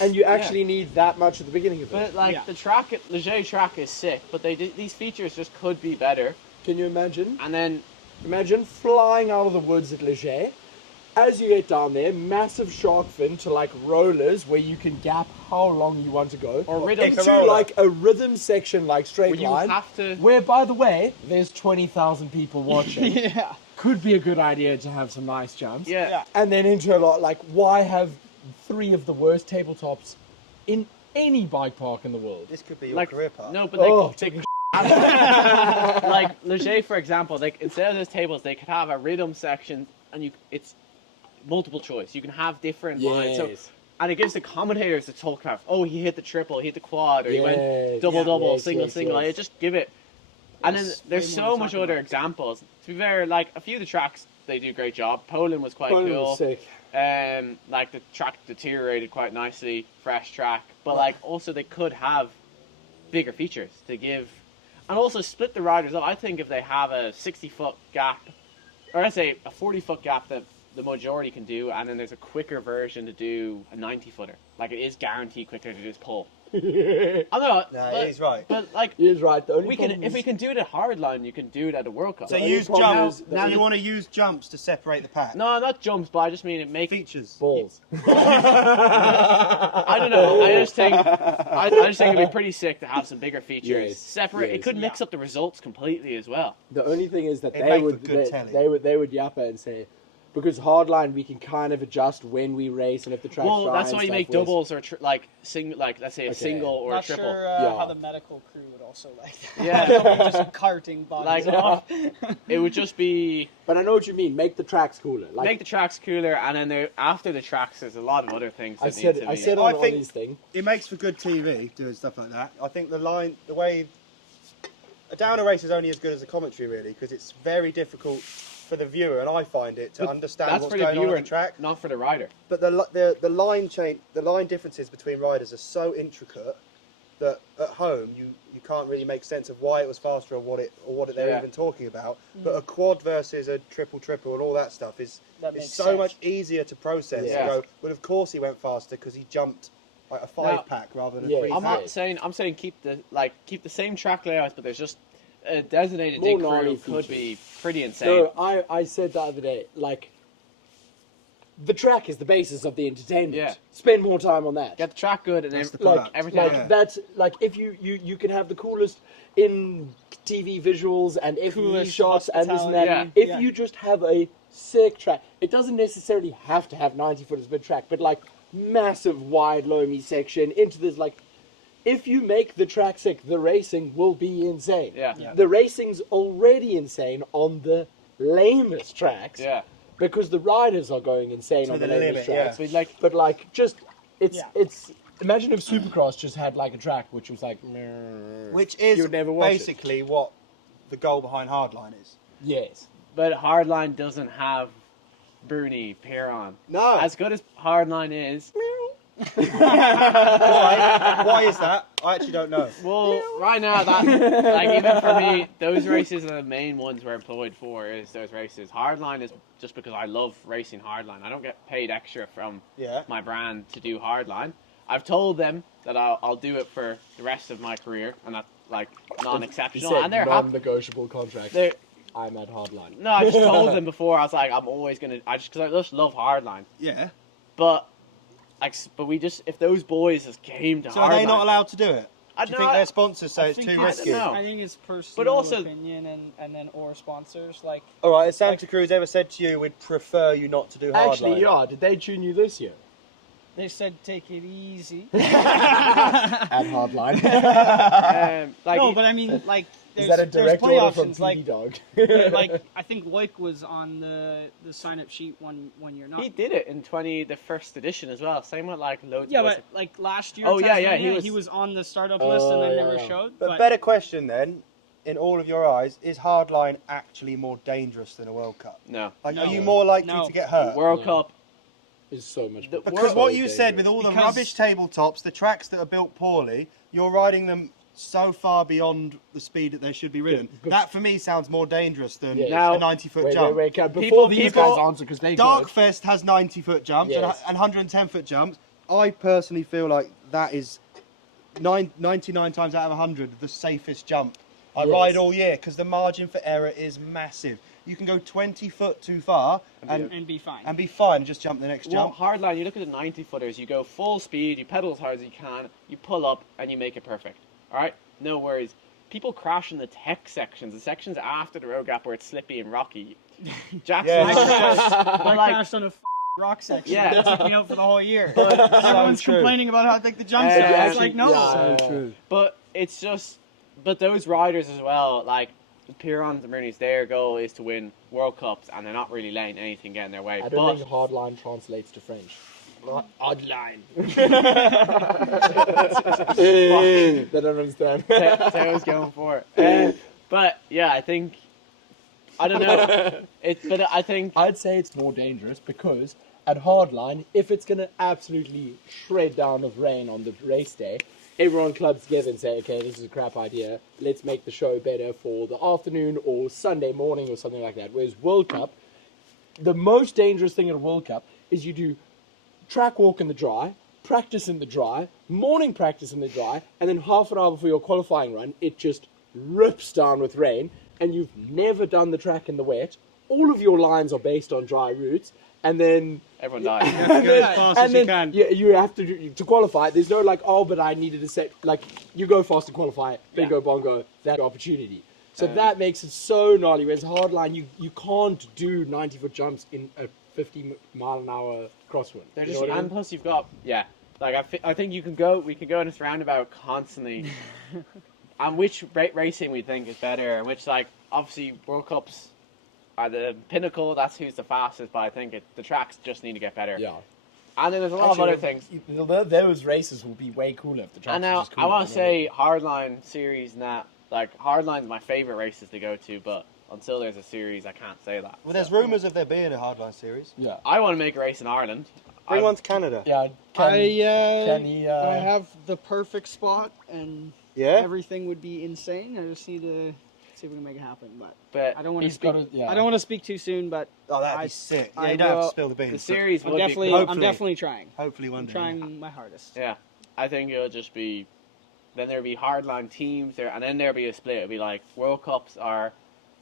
and you actually need that much at the beginning of it. But like Yeah. the track, Leger track is sick, but these features just could be better. Can you imagine? And then Imagine flying out of the woods at Leger. As you get down there, massive shark fin to like rollers where you can gap how long you want to go. Or rhythm. into roller. like a rhythm section like straight where you line. have to. Where, by the way, there's 20,000 people watching. Yeah. Could be a good idea to have some nice jumps. Yeah. Yeah. And then into a lot, like, why have 3 of the worst tabletops in any bike park in the world? This could be your Like career path. no, but Oh, they like Leger, for example, like instead of those tables, they could have a rhythm section, and it's multiple choice. You can have different lines. So, Yes. and it gives the commentators to talk about. Oh, he hit the triple, he hit the quad, or he went Yes, double, yes, single, yes, single. yes. It just give it. And then Yes, there's way more so to much talk other about. examples. To be fair, like a few of the tracks, they do a great job. Poland was quite Poland cool. was sick. Like the track deteriorated quite nicely, fresh track. But like also they could have bigger features to give, and also split the riders up. I think if they have a 60-foot gap, or let's say a 40-foot gap that the majority can do, and then there's a quicker version to do a 90-footer. Like it is guaranteed quicker to just pull. I don't know. No, but, he's right. But like He is right. The only we can, problem if we is- can do it at hardline, you can do it at the World Cup. So The use only problem jumps. is Now that you want to use jumps to separate the pack. no, not jumps, but I just mean it makes. Features. balls. I don't know. I just think it'd be pretty sick to have some bigger features. Yes, Separate. It yes. could mix up the results completely as well. The only thing is that It'd they make for would good telly. they would yappa and say, Because hardline we can kind of adjust when we race and if the track's dry. Well, that's and why you stuff, make whereas- doubles or like let's say a Okay. single or Not a triple. sure Yeah. how the medical crew would also like that. Yeah. Just carting bodies Like, off. It would just be But I know what you mean. Make the tracks cooler. Like make the tracks cooler, and then after the tracks, there's a lot of other things. That I need said, to I be- said I on think- Ollie's thing. It makes for good TV doing stuff like that. I think the way a downer race is only as good as the commentary, really, because it's very difficult for the viewer, and I find it to But understand that's what's for the going on viewer, on the track. not for the rider. But the line differences between riders are so intricate that at home you can't really make sense of why it was faster or what they're Yeah. even talking about. But a quad versus a triple and all that stuff is That makes so sense. much easier to process. Yeah. You go, well, of course he went faster because he jumped like a 5-pack rather than a Yeah, 3-pack. I'm not saying. I'm saying keep the same track layouts, but there's just a designated More dig crew gnarly could features. be pretty insane. No, I said the other day, like, the track is the basis of the entertainment. Yeah. Spend more time on that. Get the track good, and then That's the like, product. everything. like Yeah. that's like if you can have the coolest in TV visuals and FE Coolest shots and this and that. hospitality. If Yeah. you just have a sick track, it doesn't necessarily have to have 90 foot as a big track, but like massive wide loamy section into this like. If you make the track sick, the racing will be insane. Yeah. Yeah. The racing's already insane on the lamest tracks. Yeah. Because the riders are going insane To on the the lamest limit, tracks. yeah. So like But like, just it's Yeah. it's. Imagine if Supercross just had like a track which was like. Which is You would never watch it. basically what the goal behind Hardline is. Yes. But Hardline doesn't have Bernie Perron. No. As good as Hardline is, Why is that? I actually don't know. well, right now that like even for me, those races are the main ones we're employed for. Is those races. Hardline is just because I love racing Hardline. I don't get paid extra from Yeah. my brand to do Hardline. I've told them that I'll do it for the rest of my career, and that's like non-exceptional. And they're happy. non-negotiable contract. They're, I'm at Hardline. no, I just told them before. I was like, I'm always gonna. Because I just love Hardline. Yeah. But we just if those boys just came to So Hardline, are they not allowed to do it? I Do you know, think their sponsors say it's think too it's- risky? I don't know. I think it's personal But also- opinion and then or sponsors like All right, has Santa Cruz ever said to you, we'd prefer you not to do Hardline? Actually, yeah. Did they tune you this year? they said take it easy. At Hardline. like no, but I mean like Is there's, that a there's direct plenty order options from PD like Dog? like I think Loic was on the sign up sheet one year. Not he did it in the first edition as well. Same with like loads. yeah, of but like last year. Oh, yeah, yeah, Tasmania, he was- on the startup list and then never yeah. showed. But better question then, in all of your eyes, is Hardline actually more dangerous than a World Cup? no Like, No. are you more likely No. to get hurt? World Yeah. Cup. Is so much. The- Because World- what you said with all the Because- rubbish tabletops, the tracks that are built poorly, you're riding them so far beyond the speed that they should be ridden. Yeah, That for me sounds more dangerous than Yeah. Now- a 90-foot Wait, jump. wait, wait. Before People- these people- guys answer, because they Darkfest has 90-foot jumps Yes. and 110-foot jumps. I personally feel like that is 99 times out of 100 the safest jump I Yes. ride all year because the margin for error is massive. You can go 20 foot too far and be fine. and be fine and just jump the next Well, jump. Hardline, you look at the 90-footers, you go full speed, you pedal as hard as you can, you pull up, and you make it perfect. All right? No worries. People crash in the tech sections, the sections after the road gap where it's slippy and rocky. Jackson, Yeah. I like- crashed on a rock section. Yeah. That took me out for the whole year. So Everyone's true. complaining about how thick the jumps Yeah, are. It's like no. yeah. So true. but it's just, but those riders as well, like Pirons and Bernie's, their goal is to win World Cups, and they're not really letting anything get in their way. I But don't think Hardline translates to French. Hardline. They don't understand. Theo's going for it. But yeah, I think, I don't know. But I think I'd say it's more dangerous because at Hardline, if it's going to absolutely shred down with rain on the race day, everyone clubs together and say, okay, this is a crap idea. Let's make the show better for the afternoon or Sunday morning or something like that. Whereas World Cup, the most dangerous thing at a World Cup is you do track walk in the dry, practice in the dry, morning practice in the dry, and then half an hour before your qualifying run, it just rips down with rain, and you've never done the track in the wet. All of your lines are based on dry routes, and then everyone dies. Go as fast as you can. you have to qualify. There's no like, oh, but I needed to set, like, you go fast to qualify, bingo, bongo, that opportunity. So that makes it so gnarly. Whereas Hardline, you can't do 90-foot jumps in a 50-mile-an-hour crosswind. They're You just, know what I and mean? plus you've got, like I think we can go in this roundabout constantly. And which racing we think is better, and which, like, obviously World Cups are the pinnacle, that's who's the fastest, but I think the tracks just need to get better. Yeah. And then there's a lot of other things. Those races will be way cooler if the tracks And are now, just cooler. I want to say Hardline series, like, Hardline's my favourite races to go to, but until there's a series, I can't say that. Well, there's rumours of there being a Hardline series. Yeah. I want to make a race in Ireland. Bring one to Canada. Yeah. I have the perfect spot, and Yeah? everything would be insane. I just need to see if we can make it happen. But I don't want to He's speak. gotta- yeah. I don't want to speak too soon, but Oh, that'd I- be sick. I Yeah, you don't have will- to spill the beans. the but series I'm would definitely, be... I'm hopefully. definitely trying. Hopefully one I'm day. trying my hardest. Yeah, I think it'll just be... Then there'll be Hardline teams, there, and then there'll be a split. It'll be like World Cups are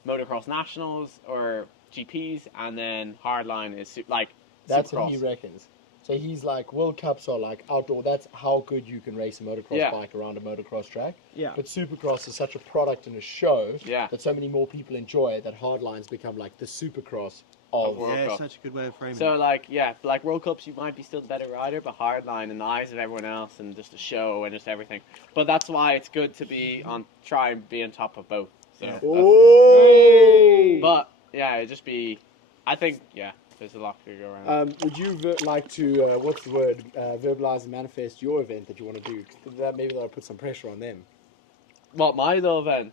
motocross nationals or GPs, and then Hardline is like That's what Supercross. he reckons. So he's like, World Cups are like outdoor. That's how good you can race a motocross bike around a motocross track. Yeah. But Supercross is such a product and a show Yeah. that so many more people enjoy that Hardline's become like the Supercross of World Yeah, Cup. such a good way of framing So it. like like World Cups, you might be still the better rider, but Hardline in the eyes of everyone else, and just a show and just everything. But that's why it's good to be try and be on top of both. So, Yeah. Oh! but yeah, it'd just be. I think there's a lot to go around. Would you like to, what's the word, verbalize and manifest your event that you want to do? Maybe that'll put some pressure on them. What my little event?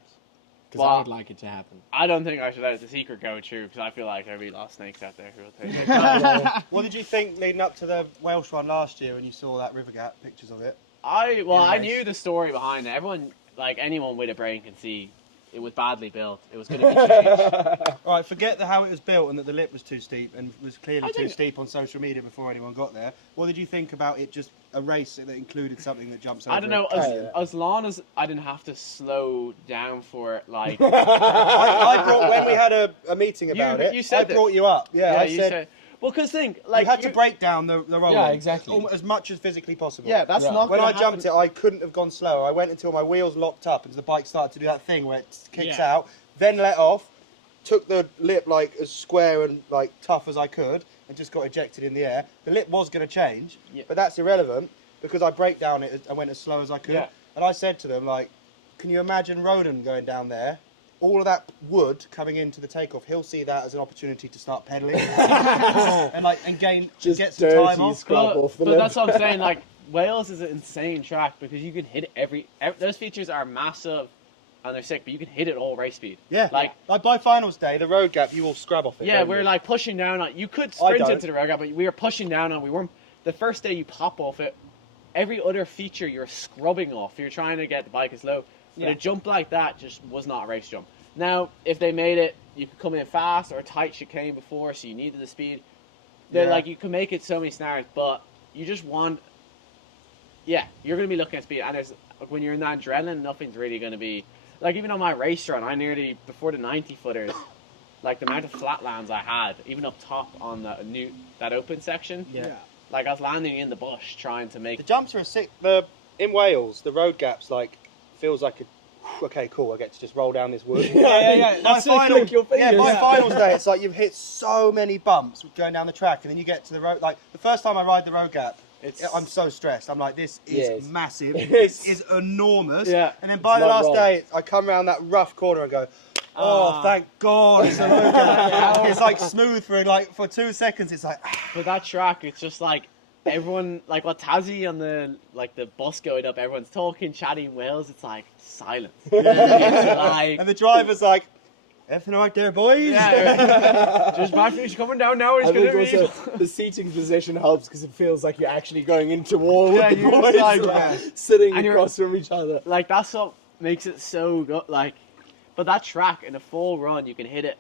Because I would like it to happen. I don't think I should let the secret go true because I feel like there'll be a lot of snakes out there who will take it. What did you think leading up to the Welsh one last year when you saw that River Gap pictures of it? I Nice. knew the story behind it. Everyone, like anyone with a brain, can see it was badly built. It was going to be changed. All right, forget how it was built and that the lip was too steep and was clearly I too think- steep on social media before anyone got there. What did you think about it? Just a race that included something that jumps over. I don't know. As long as I didn't have to slow down for it, like I brought when we had a meeting about it. you said I this. brought you up. Yeah, I you said well, because think you like had to break down the rolling. Yeah, exactly. As much as physically possible. Yeah, that's Yeah. not When gonna I jumped happen. it, I couldn't have gone slower. I went until my wheels locked up and the bike started to do that thing where it kicks Yeah. out, then let off, took the lip like as square and like tough as I could, and just got ejected in the air. The lip was going to change, Yeah. but that's irrelevant because I break down it. I went as slow as I could, Yeah. and I said to them like, "Can you imagine Ronan going down there?" All of that wood coming into the takeoff, he'll see that as an opportunity to start pedaling and get some time off. scrub off the But lip. that's what I'm saying. Like Wales is an insane track because you can hit it every those features are massive and they're sick, but you can hit it all race speed. Yeah, Like by finals day, the road gap you will scrub off it. yeah, don't we're you? like pushing down on. You could sprint don't. into the road gap, but we were pushing down on. We weren't. The first day you pop off it, every other feature you're scrubbing off. You're trying to get the bike as low. But Yeah. a jump like that just was not a race jump. Now, if they made it, you could come in fast or a tight chicane before, so you needed the speed. They're Yeah. like you can make it so many snares, but you just want. Yeah, you're gonna be looking at speed, and there's when you're in that adrenaline, nothing's really gonna be like even on my race run. I nearly before the 90 footers, like the amount of flatlands I had, even up top on that open section. Yeah. Like I was landing in the bush trying to make. The jumps are sick. In Wales, the road gaps like feels like okay, cool. I get to just roll down this wood. Yeah. By That's it, final, click your yeah, fingers. by Yeah. finals day, it's like you've hit so many bumps going down the track, and then you get to the road. Like the first time I ride the road gap, I'm so stressed. I'm like, this is Yes. massive. Yes. This is enormous. Yeah. And then by It's the not last wrong. day, I come around that rough corner and go, oh, thank God, it's a road gap. It's like smooth for 2 seconds. It's like. But that track, it's just like everyone, like what Tassie on the bus going up, everyone's talking, chatting in Wales. It's like silence. It's like And the driver's like, everything all right there, boys? yeah, just Matthew's coming down now. He's I think gonna be. also the seating position helps because it feels like you're actually going into war with Yeah, the you're boys, just like, sitting and you're- across from each other. Like that's what makes it so good. Like, but that track in a full run, you can hit it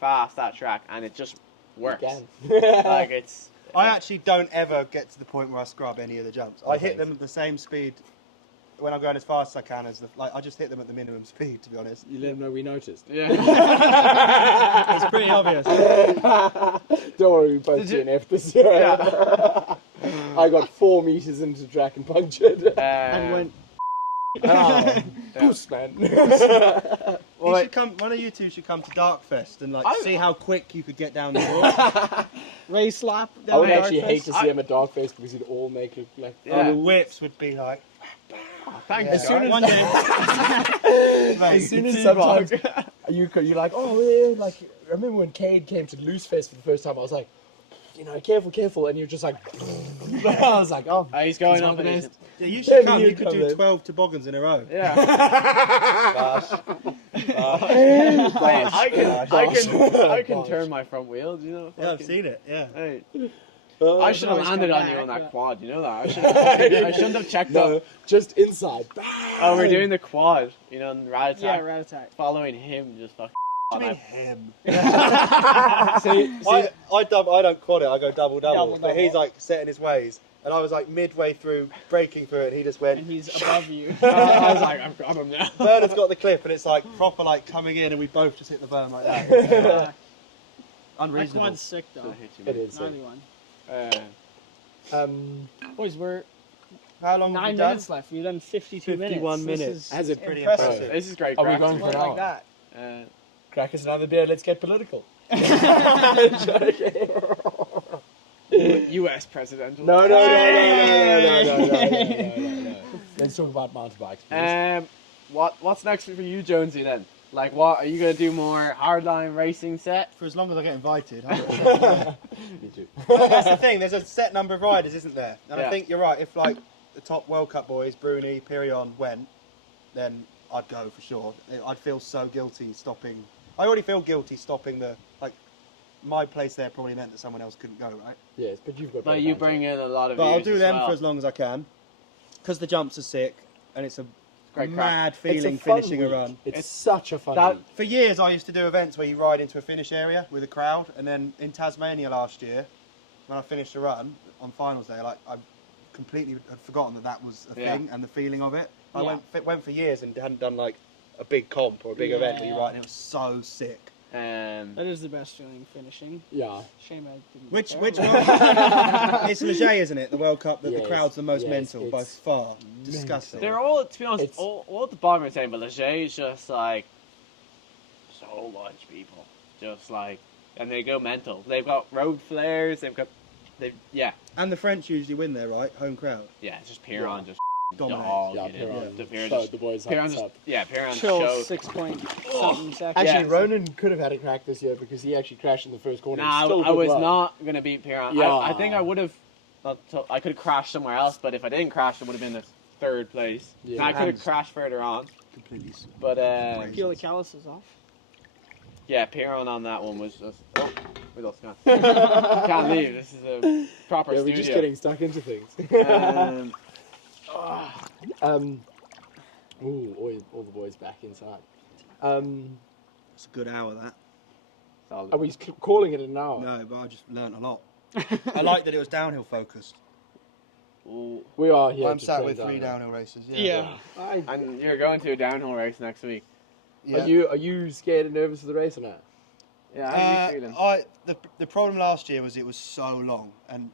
fast. That track, and it just works. Like it's. I actually don't ever get to the point where I scrub any of the jumps. I hit Okay. them at the same speed when I'm going as fast as I can. I just hit them at the minimum speed, to be honest. You let them know we noticed. Yeah. It's pretty obvious. Don't worry, we both Did you- DNF'd this year. I got 4 meters into track and punctured. And went Goose, man. You should come. One of you two should come to Darkfest and see how quick you could get down the road. Race lap I down would the actually Darkfest. hate to see him at Darkfest because he'd all make it like. And the whips would be like. Thanks, As soon as One day. As soon as sometimes you're like, oh yeah, like I remember when Cade came to Loose Fest for the first time, I was like, you know, careful, and you're just like, I was like, oh, he's going up in this. his. Yeah, you should come. you You could come do then. 12 toboggans in a row. Yeah. I can turn my front wheel. Do you know? Yeah, I've seen it. Yeah. Hey. I should have always landed come on you back, on that but- quad. You know that. I shouldn't have checked No, up. just inside. Oh, we're doing the quad. You know, and Rat Yeah, Attack. rat attack. Following him, just fucking. I mean him. See, I don't quad it. I go double. Double. But he's like set in his ways, and I was like midway through breaking through it, and he just went. And he's above you. I was like, I've got him now. Bernard's got the clip, and it's like proper like coming in, and we both just hit the berm like that. That Unreasonable. quad's sick though. it is. Gnarly one. Boys, we're How long have 9 we done? minutes left. We've done 52 minutes. 51 This minutes. is Has it pretty impressive. impressive. This is great. Are we crack. going for Went an like hour? that. Crack us another beer. Let's get political. U.S. presidential. No. Let's talk about mountain bikes, please. What's next for you, Jonesy? Then, like, what are you gonna do? More hardline racing set? For as long as I get invited. Me too. Well, that's the thing. There's a set number of riders, isn't there? And Yeah. I think you're right. If like the top World Cup boys, Bruni, Pirion, went, then I'd go for sure. I'd feel so guilty stopping. I already feel guilty stopping the like. My place there probably meant that someone else couldn't go, right? Yes, but you've got. But you bring in a lot of. But I'll views do as them well. for as long as I can, because the jumps are sick, and it's a Great crack. mad It's feeling a fun finishing week. a run. It's such a fun that- week. For years, I used to do events where you ride into a finish area with a crowd, and then in Tasmania last year, when I finished a run on finals day, like I completely had forgotten that was a Yeah. thing and the feeling of it. I Yeah. went for years and hadn't done like a big comp or a big event where you Yeah. ride, and it was so sick. That is the best feeling finishing. Yeah. Shame I didn't. Which get World there. It's Leger, isn't it? The World Cup that the Yes, crowd's the most yes, mental by it's far. Disgusting. They're all, to be honest, It's- all at the bottom are saying, but Leger is just like so much people, just like, and they go mental. They've got road flares. Yeah, And the French usually win there, right? Home crowd. it's just Piron just Dominates. dog Yeah, it. Piron. The Piron So just, the boys Piron have just, up. Piron Chill showed. 6 point something seconds. Actually, Yeah. Ronan could have had a crack this year because he actually crashed in the first corner. Nah, Still I did was well. not gonna beat Piron. Yeah. I think I would have. I could have crashed somewhere else, but if I didn't crash, it would have been the third place. Yeah. And I could And- have crashed further on, Completely. but Peel the calluses off. yeah, Piron on that one was just. Oh, we lost Scott. Can't leave. This is a proper Yeah, studio. we're just getting stuck into things. All the boys back inside. It's a good hour, that. Are we calling it an hour? No, but I just learnt a lot. I like that it was downhill focused. Ooh. We are here. I'm to sat train with 3 downhill. downhill races. Yeah. And you're going to a downhill race next week. Yeah. Are you scared and nervous of the race or not? Yeah, how are you feeling? The problem last year was it was so long and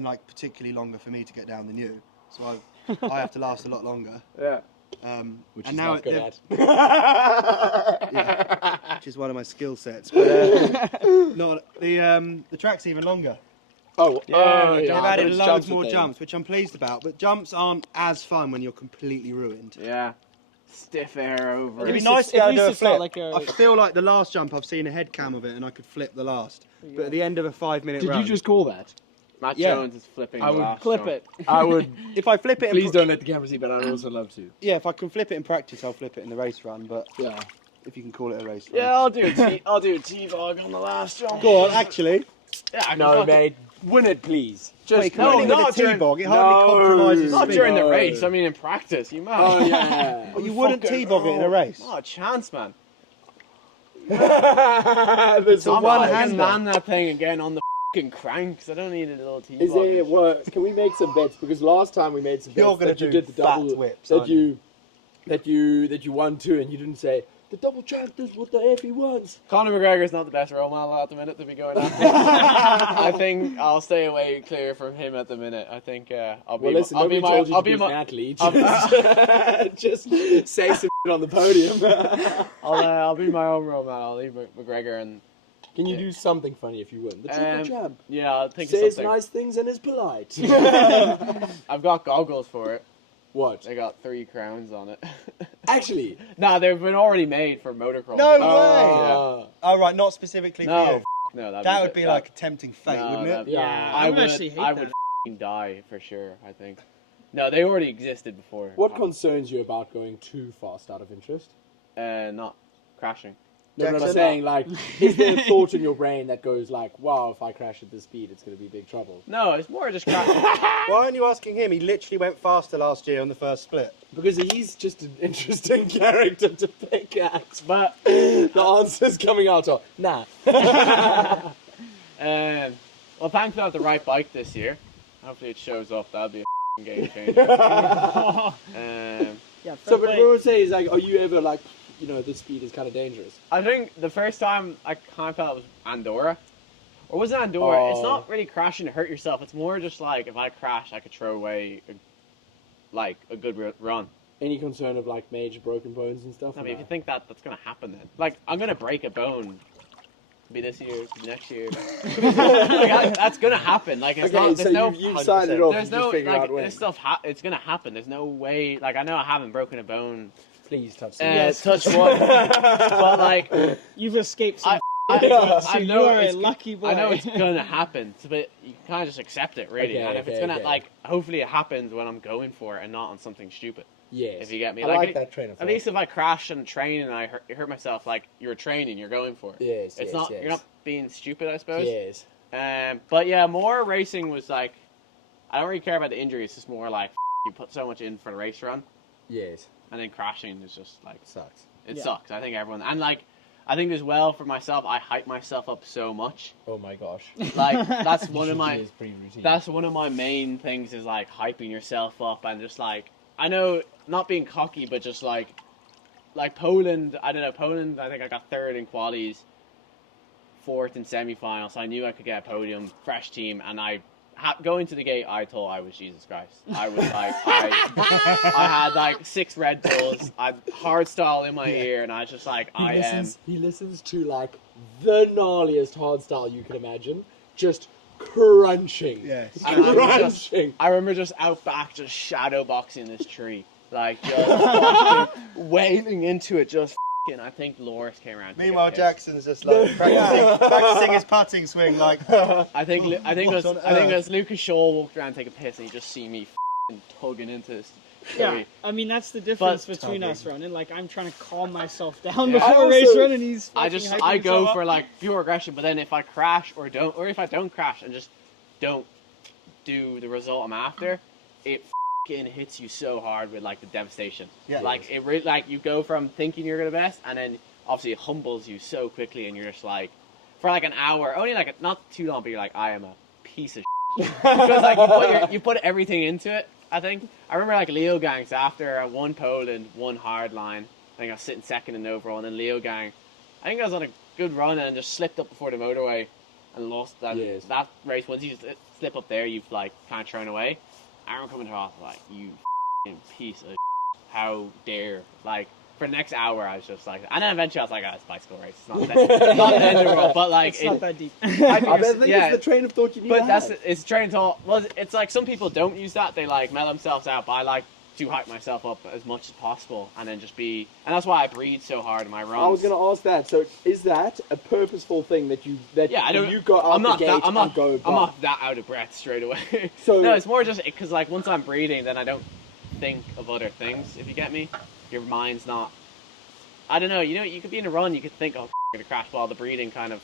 like particularly longer for me to get down than you. So I have to last a lot longer. Yeah. Which and is now not good at. which is one of my skill sets. But not the track's even longer. Oh, Yeah, They've jump. added Those loads jumps more are jumps, which I'm pleased about. But jumps aren't as fun when you're completely ruined. Yeah. Stiff air over. It'd be least nice to at be able to do a least it's not flip. like a- I feel like the last jump I've seen a head cam of it and I could flip the last. But at the end of a 5-minute Did run, you just call that? Matt Yeah. Jones is flipping. I the would last Clip jump. it. I would. if I flip it, Please don't let the camera see, but I'd also love to. Yeah, if I can flip it in practice, I'll flip it in the race run. But Yeah. if you can call it a race run, Yeah, I'll do a T-bog on the last jump. Go on, actually. Yeah, I can No, fucking- mate. Win it, please. Just Just no, winning not with a during- T-bog, it hardly No. compromises Not speed. during the No. race. I mean, in practice, you might. Oh yeah. But you wouldn't Fucking- T-bog it in a race. Not a chance, man. There's a a one I can hander. land that thing again on the fucking cranks. I don't need a little T-bog. Is there? Well, can we make some bets? Because last time we made some bets You're gonna that you do did the fat double whips, that aren't you? that you won too, and you didn't say the double champ is what the F he wants. Conor McGregor's not the best role model at the minute to be going after. I think I'll stay away clear from him at the minute. I think I'll be an athlete. Just say some on the podium. I'll be my own role model. I'll leave McGregor and. Can you do something funny if you win? The triple champ. Yeah, I'll think Says of something. nice things and is polite. I've got goggles for it. What? They got 3 crowns on it. Actually? No, they've been already made for motocross. No way! Yeah. Oh, right, not specifically for you. No, That would be like a tempting fate, wouldn't it? Yeah, I would actually hate I that. would f***ing die for sure, I think. No, they already existed before. What concerns you about going too fast out of interest? Not crashing. No, I'm Jackson? saying, like, is there a thought in your brain that goes like, wow, if I crash at this speed, it's going to be big trouble? No, it's more just crashing. Why aren't you asking him? He literally went faster last year on the first split. Because he's just an interesting character to pick at. But The answers coming out are, nah. well, thankfully I have the right bike this year. Hopefully it shows up. That'll be a f***ing game changer. Yeah, So, but what I would say is, like, are you ever like, you know, this speed is kind of dangerous? I think the first time I kind of felt it was Andorra. Or was it Andorra? Oh. It's not really crashing to hurt yourself. It's more just like if I crash, I could throw away a good run. Any concern of like major broken bones and stuff? I mean, if you think that's going to happen then. Like, I'm going to break a bone. Could be this year, could be next year. That's going to happen. Like, it's okay, not, so there's no... you've signed it off, There's you just no, figure like, out when. this stuff, it's going to happen. There's no way, like, I know I haven't broken a bone. Please touch Touch one. But, like, You've escaped some. I know you are a it's, lucky boy. I know it's gonna happen, but you can kind of just accept it, really. Okay, and if it's okay, gonna, okay. like, hopefully it happens when I'm going for it and not on something stupid. Yes. If you get me, I like that train of thought. At least if I crash and train and I hurt myself, like, you're training, you're going for it. Yes. It's yes, not, yes. you're not being stupid, I suppose. Yes. But yeah, more racing was like, I don't really care about the injury. It's just more like you put so much in for the race run, Yes. and then crashing is just like Sucks. it Yeah. sucks. I think everyone and like. I think as well for myself, I hype myself up so much. Oh my gosh. Like that's one of my pre-routine. that's one of my main things is like hyping yourself up and just like I know not being cocky, but just like Poland. I don't know Poland. I think I got third in qualies, fourth in semifinals. So I knew I could get a podium, fresh team, and going to the gate, I thought I was Jesus Christ. I was like, I had like 6 Red Bulls, I had hardstyle in my ear, and I was just like, He listens to like the gnarliest hardstyle you can imagine, just crunching. Yes. And I was just- Crunching. I remember just out back, just shadow boxing this tree, like just fucking wailing into it, just fucking. I think Loris came around. to get Meanwhile, pissed. Jackson's just like practicing his putting swing, like. I think What on as Lucas Shaw walked around taking a piss, and you just see me fucking tugging into this. Yeah, tree. I mean that's the difference But- between us, Ronan. Like I'm trying to calm myself down Yeah. before I a race also- run, and he's. I fucking hyping go himself for up. like pure aggression, but then if I crash or if I don't crash and just don't do the result I'm after, it fucking hits you so hard with like the devastation. Yeah. Like it really like you go from thinking you're the best, and then obviously it humbles you so quickly, and you're just like for like an hour, only like not too long, but you're like I am a piece of shit. Because like you put everything into it. I think I remember like Leo Gangs after I won Poland, won Hardline. I think I was sitting second in overall, and then Leo Gang. I think I was on a good run and just slipped up before the motorway and lost that Yes. that race. Once you slip up there, you've like kind of thrown away. I remember coming to us like you f***ing piece of shit. How dare like. For the next hour, I was just like, and then eventually I was like, oh, it's a bicycle race. It's not not the end of the world, but like, It's not that deep. I think yeah. it's the train of thought you need But to it's train of thought. Well, it's like some people don't use that. They like mellow themselves out. But I like to hype myself up as much as possible, and then just be. And that's why I breathe so hard in my runs. I was going to ask that. So, is that a purposeful thing that Yeah, I don't. you go out I'm not the that. gate I'm not. and go I'm above? not that out of breath straight away. So- no, it's more just because like once I'm breathing, then I don't think of other things. If you get me, your mind's not. I don't know. You know, you could be in a run. You could think, oh, I'm gonna crash, while the breathing kind of.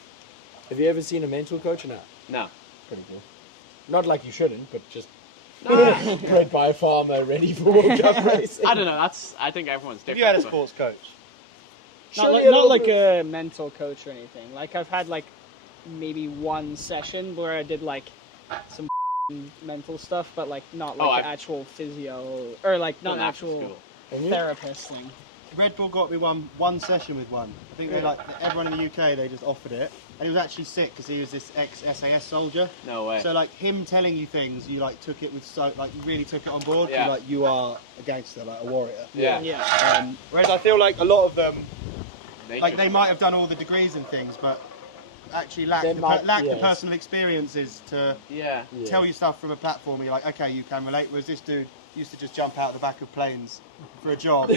Have you ever seen a mental coach or not? No. Pretty cool. Not like you shouldn't, but just Nah. bred by a farmer, ready for World Cup racing. I don't know. I think everyone's Have different. you had a but- sports coach? Not like a mental coach or anything. Like I've had like maybe one session where I did like some mental stuff, but like not like Oh, the actual physio or like not Well, after actual. school. therapist thing. Red Bull got me one session with one. I think they everyone in the UK they just offered it, and he was actually sick because he was this ex-SAS soldier. No way. So like him telling you things, you like took it with you really took it on board. Yeah. You're like you are a gangster, like a warrior. Yeah. Yeah. Whereas I feel like a lot of them, Nature like they might have done all the degrees and things, but actually lack the personal experiences to tell you stuff from a platform. You're like, okay, you can relate. Whereas this dude used to just jump out the back of planes for a job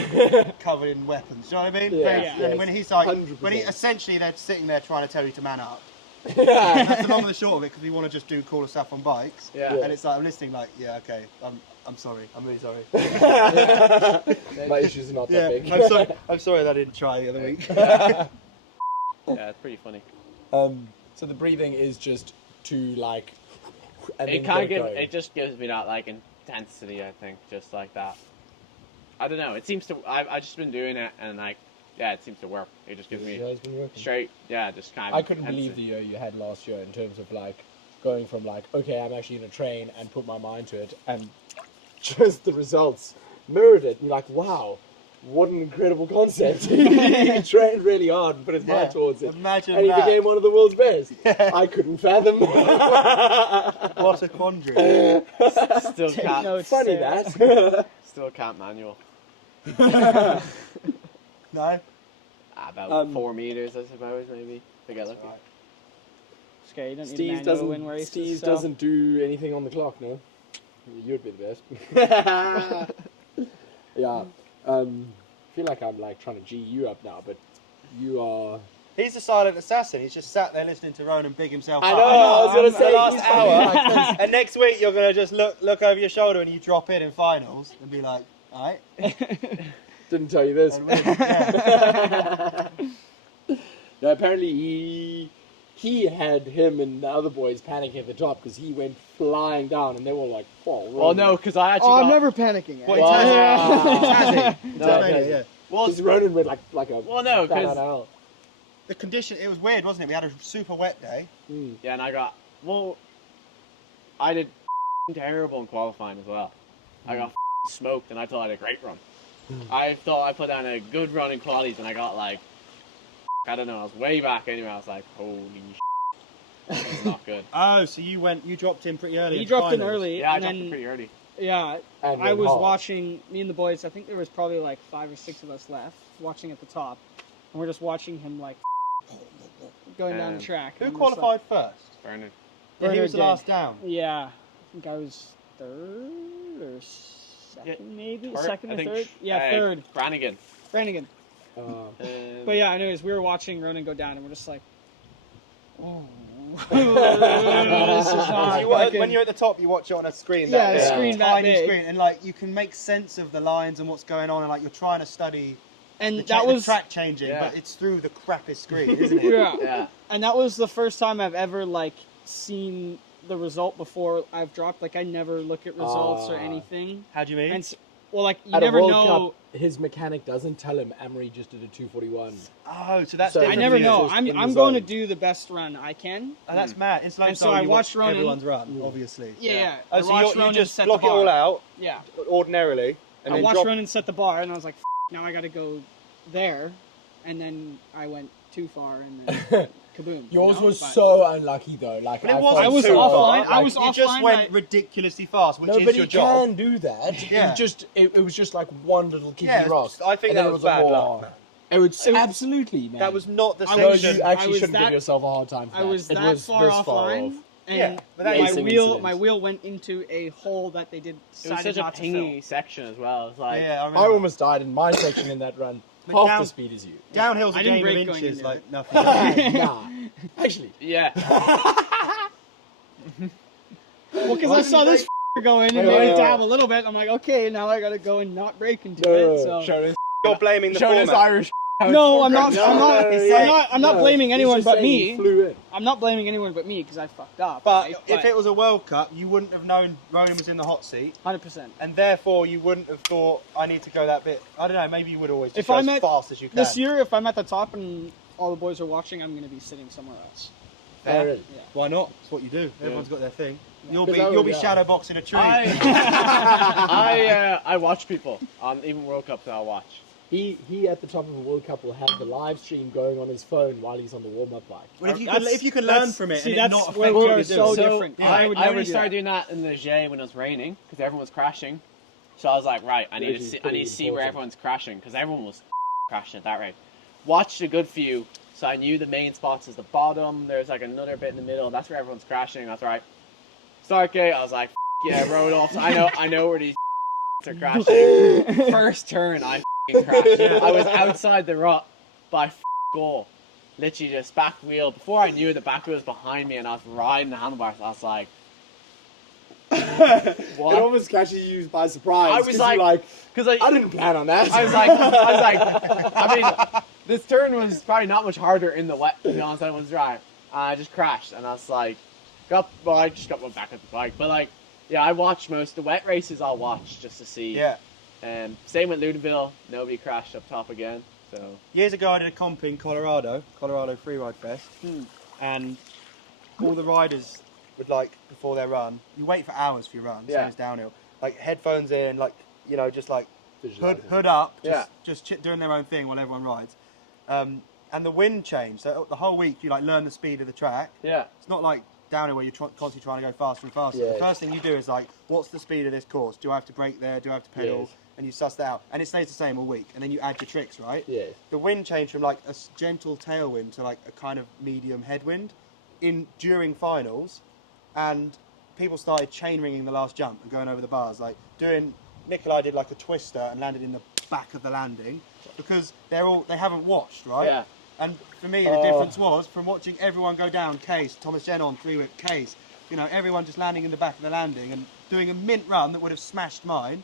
covered in weapons. Do you know what I mean? And when he's like, 100%. When he essentially they're sitting there trying to tell you to man up. And that's the long and the short of it because we want to just do cooler stuff on bikes. Yeah. And it's like I'm listening, like, yeah, okay, I'm sorry, I'm really sorry. My issues are not that big. I'm sorry that I didn't try the other week. Yeah, it's pretty funny. So the breathing is just to like. And It just gives me that like intensity. I think just like that. I don't know. It seems to. I've just been doing it and like. Yeah, it seems to work. It just gives me straight, just kind of. I couldn't believe the year you had last year in terms of like going from like, okay, I'm actually going to train and put my mind to it, and just the results mirrored it. You're like, wow, what an incredible concept. He trained really hard and put his mind towards it. Imagine and he that. became one of the world's best. I couldn't fathom. What a quandary. Still can't. Funny that. Still can't manual. No? About 4 meters, I suppose, maybe. To get lucky. Okay, you don't need a manual win races. Steve doesn't do anything on the clock, no? You'd be the best. Yeah. I feel like I'm like trying to G you up now, but you are... He's the silent assassin. He's just sat there listening to Ronan big himself I up. know, I was going to say... The last hour. And next week you're going to just look over your shoulder and you drop in finals and be like, alright. Didn't tell you this. Yeah. No, apparently he had him and the other boys panicking at the top because he went flying down and they were like, oh, Well, no, because I actually. I'm never panicking. What, Tassie? Yeah. Well, Ronan went like a. Well, no, because the condition, it was weird, wasn't it? We had a super wet day. Yeah, and I did terrible in qualifying as well. I got smoked, and I thought I had a great run. I thought I put down a good run in qualities, and I got like, I don't know, I was way back anyway. I was like, holy shit, that was not good. Oh, so you dropped in pretty early. He dropped in early. Yeah, I and dropped then, in pretty early. Yeah, And I was hard. watching, me and the boys, I think there was probably like 5 or 6 of us left, watching at the top. And we're just watching him like, going down the track. Who And I'm qualified first? Bernard. Yeah, he was Bernard the did. last down. Yeah, I think I was 3rd or 2nd maybe? Third, 2nd I or think, 3rd? Yeah, 3rd. Brannigan. Brannigan. But yeah, anyways, we were watching Ronan go down and we're just like, oh. This is not fucking... When you're at the top, you watch it on a screen. Yeah, that a screen that tiny big. screen, and like you can make sense of the lines and what's going on, and like you're trying to study And the that was track changing, Yeah. but it's through the crappiest screen, isn't it? yeah. Yeah. And that was the first time I've ever like seen the result before I've dropped. Like I never look at results or anything. How do you mean? And well, like you At a never World know. Cup, his mechanic doesn't tell him Amory just did a 241. Oh, so that's So different. I never for you. know. Just I'm in the going to zone. do the best run I can. Oh, that's mad. In slow And so zone, I you watched watch Ronan- everyone's run, obviously. Yeah. Oh, I so watched you Ronan just set block the it all bar. out Yeah. ordinarily, and I then watched drop. Ronan set the bar, and I was like, now I got to go there, and then I went too far, and then kaboom. Yours you know? was But- so unlucky though. Like But it I wasn't I was too offline. far. I was It just offline, went but- ridiculously fast, which No, is but your he job. can do that. Yeah. It was just like one little kicky Yeah, rock. I think and that then was it a bad more- luck, man. It was It was- absolutely, man. That was not the I No, was- section. you I actually was shouldn't that- give yourself a hard time for I that. was It that was far this offline, off. and Yeah, but that my racing wheel incident. went into a hole that they It was decided such a not to pingy fill. section as well. It's like, Yeah, I I remember. almost died in my section in that run. But Half down- the speed as you. Downhill's a I didn't game of break going inches, into like it. nothing. Nah. Actually, yeah. Well, because I saw this go in and Wait, maybe wait, dab a little bit. I'm like, okay, now I got to go and not break into no, it. So. You're blaming the Showing his format. Irish. No, I'm not. No, I'm not. no, I'm not no, blaming he's anyone just but saying he me. flew in. I'm not blaming anyone but me because I fucked up. But right? if it was a World Cup, you wouldn't have known Ronan was in the hot seat, 100%. and therefore you wouldn't have thought, I need to go that bit. I don't know, maybe you would always just If go I'm as at- fast as you can. This year, if I'm at the top and all the boys are watching, I'm going to be sitting somewhere else. Fair. really? Yeah. Why not? It's what you do. Everyone's got their thing. You'll be 'Cause you'll be yeah. shadow boxing a tree. I watch people on even World Cups. I'll watch. He at the top of a World Cup will have the live stream going on his phone while he's on the warm up bike. Well, if you can That's- learn from it see, and it that's not where affect we what are you're so doing. different. I would never only do started that. doing that in the J when it was raining because everyone was crashing. So I was like, right, I need Which is to pretty see where important. everyone's crashing because everyone was crashing at that rate. Watched a good few, so I knew the main spots is the bottom. There's like another bit in the middle. That's where everyone's crashing. That's right. Start gate. I was like, yeah, road off. I know where these are crashing. First turn, I crashed. I was outside the rut by goal. Literally just back wheel. Before I knew it, the back wheel was behind me and I was riding the handlebars. I was like, what? It almost catches you by surprise. I was 'cause you're like, because I didn't plan on that. I was like, I mean, this turn was probably not much harder in the wet, to be honest, than it was dry. I just crashed, and I was like, I just got one back at the bike. But like, yeah, I watch most the wet races. I'll watch just to see. Yeah. Same with Ludenville. Nobody crashed up top again. So Years ago, I did a comp in Colorado Freeride Fest, and all the riders would like before their run. You wait for hours for your run, Yeah. same as downhill. Like headphones in, like just like Visualising. hood up, Yeah. just doing their own thing while everyone rides. And the wind changed, so the whole week you like learn the speed of the track. yeah, It's not like downhill where you're constantly trying to go faster and faster. Yeah. The first thing you do is like, what's the speed of this course? Do I have to brake there? Do I have to pedal? Yes. And you suss that out, and it stays the same all week. And then you add your tricks, right? Yeah. The wind changed from like a gentle tailwind to like a kind of medium headwind during finals, and people started chain ringing the last jump and going over the bars. Like Nikolai did like a twister and landed in the back of the landing because they haven't watched, right? yeah. And for me, the difference was from watching everyone go down, Case, Thomas Jenon, 3-whip, Case, everyone just landing in the back of the landing and doing a mint run that would have smashed mine.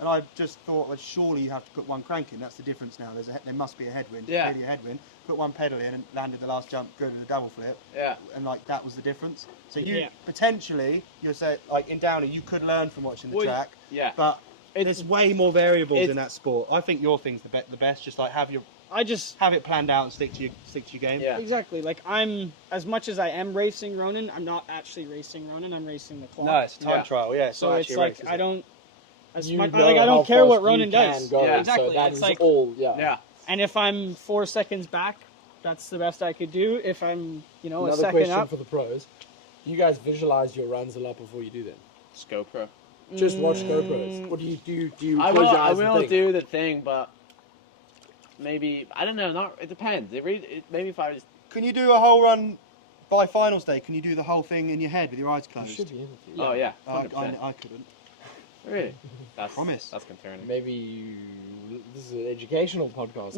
And I just thought, well, surely you have to put one crank in. That's the difference now. There must be a headwind. Yeah. Clearly a headwind. Put one pedal in and landed the last jump good in a double flip. Yeah. And like that was the difference. So Yeah. potentially, you'll say, like in Downey, you could learn from watching the Well, track. yeah. But there's way more variables it's- in that sport. I think your thing's the best. Just like have it planned out and stick to your game. Yeah. Exactly. Like as much as I am racing Ronan, I'm not actually racing Ronan. I'm racing the clock. No, it's a time Yeah. trial. Yeah. so not it's actually a like race, is I it? don't. You I know don't how care what fast Ronan you does. can go, Yeah. Exactly. So that It's is like- all. Yeah. Yeah. And if I'm 4 seconds back, that's the best I could do. If I'm, a Another second question up, for the pros: you guys visualize your runs a lot before you do them. GoPro. Just watch GoPros. What do you do? Do you I close will, your I eyes and will think? do the thing, but maybe I don't know. It depends. Maybe if I was Can you do a whole run by finals day? Can you do the whole thing in your head with your eyes You closed? should be able to. oh yeah, I 100%. couldn't. Really? That's Promise. That's concerning. Maybe this is an educational podcast.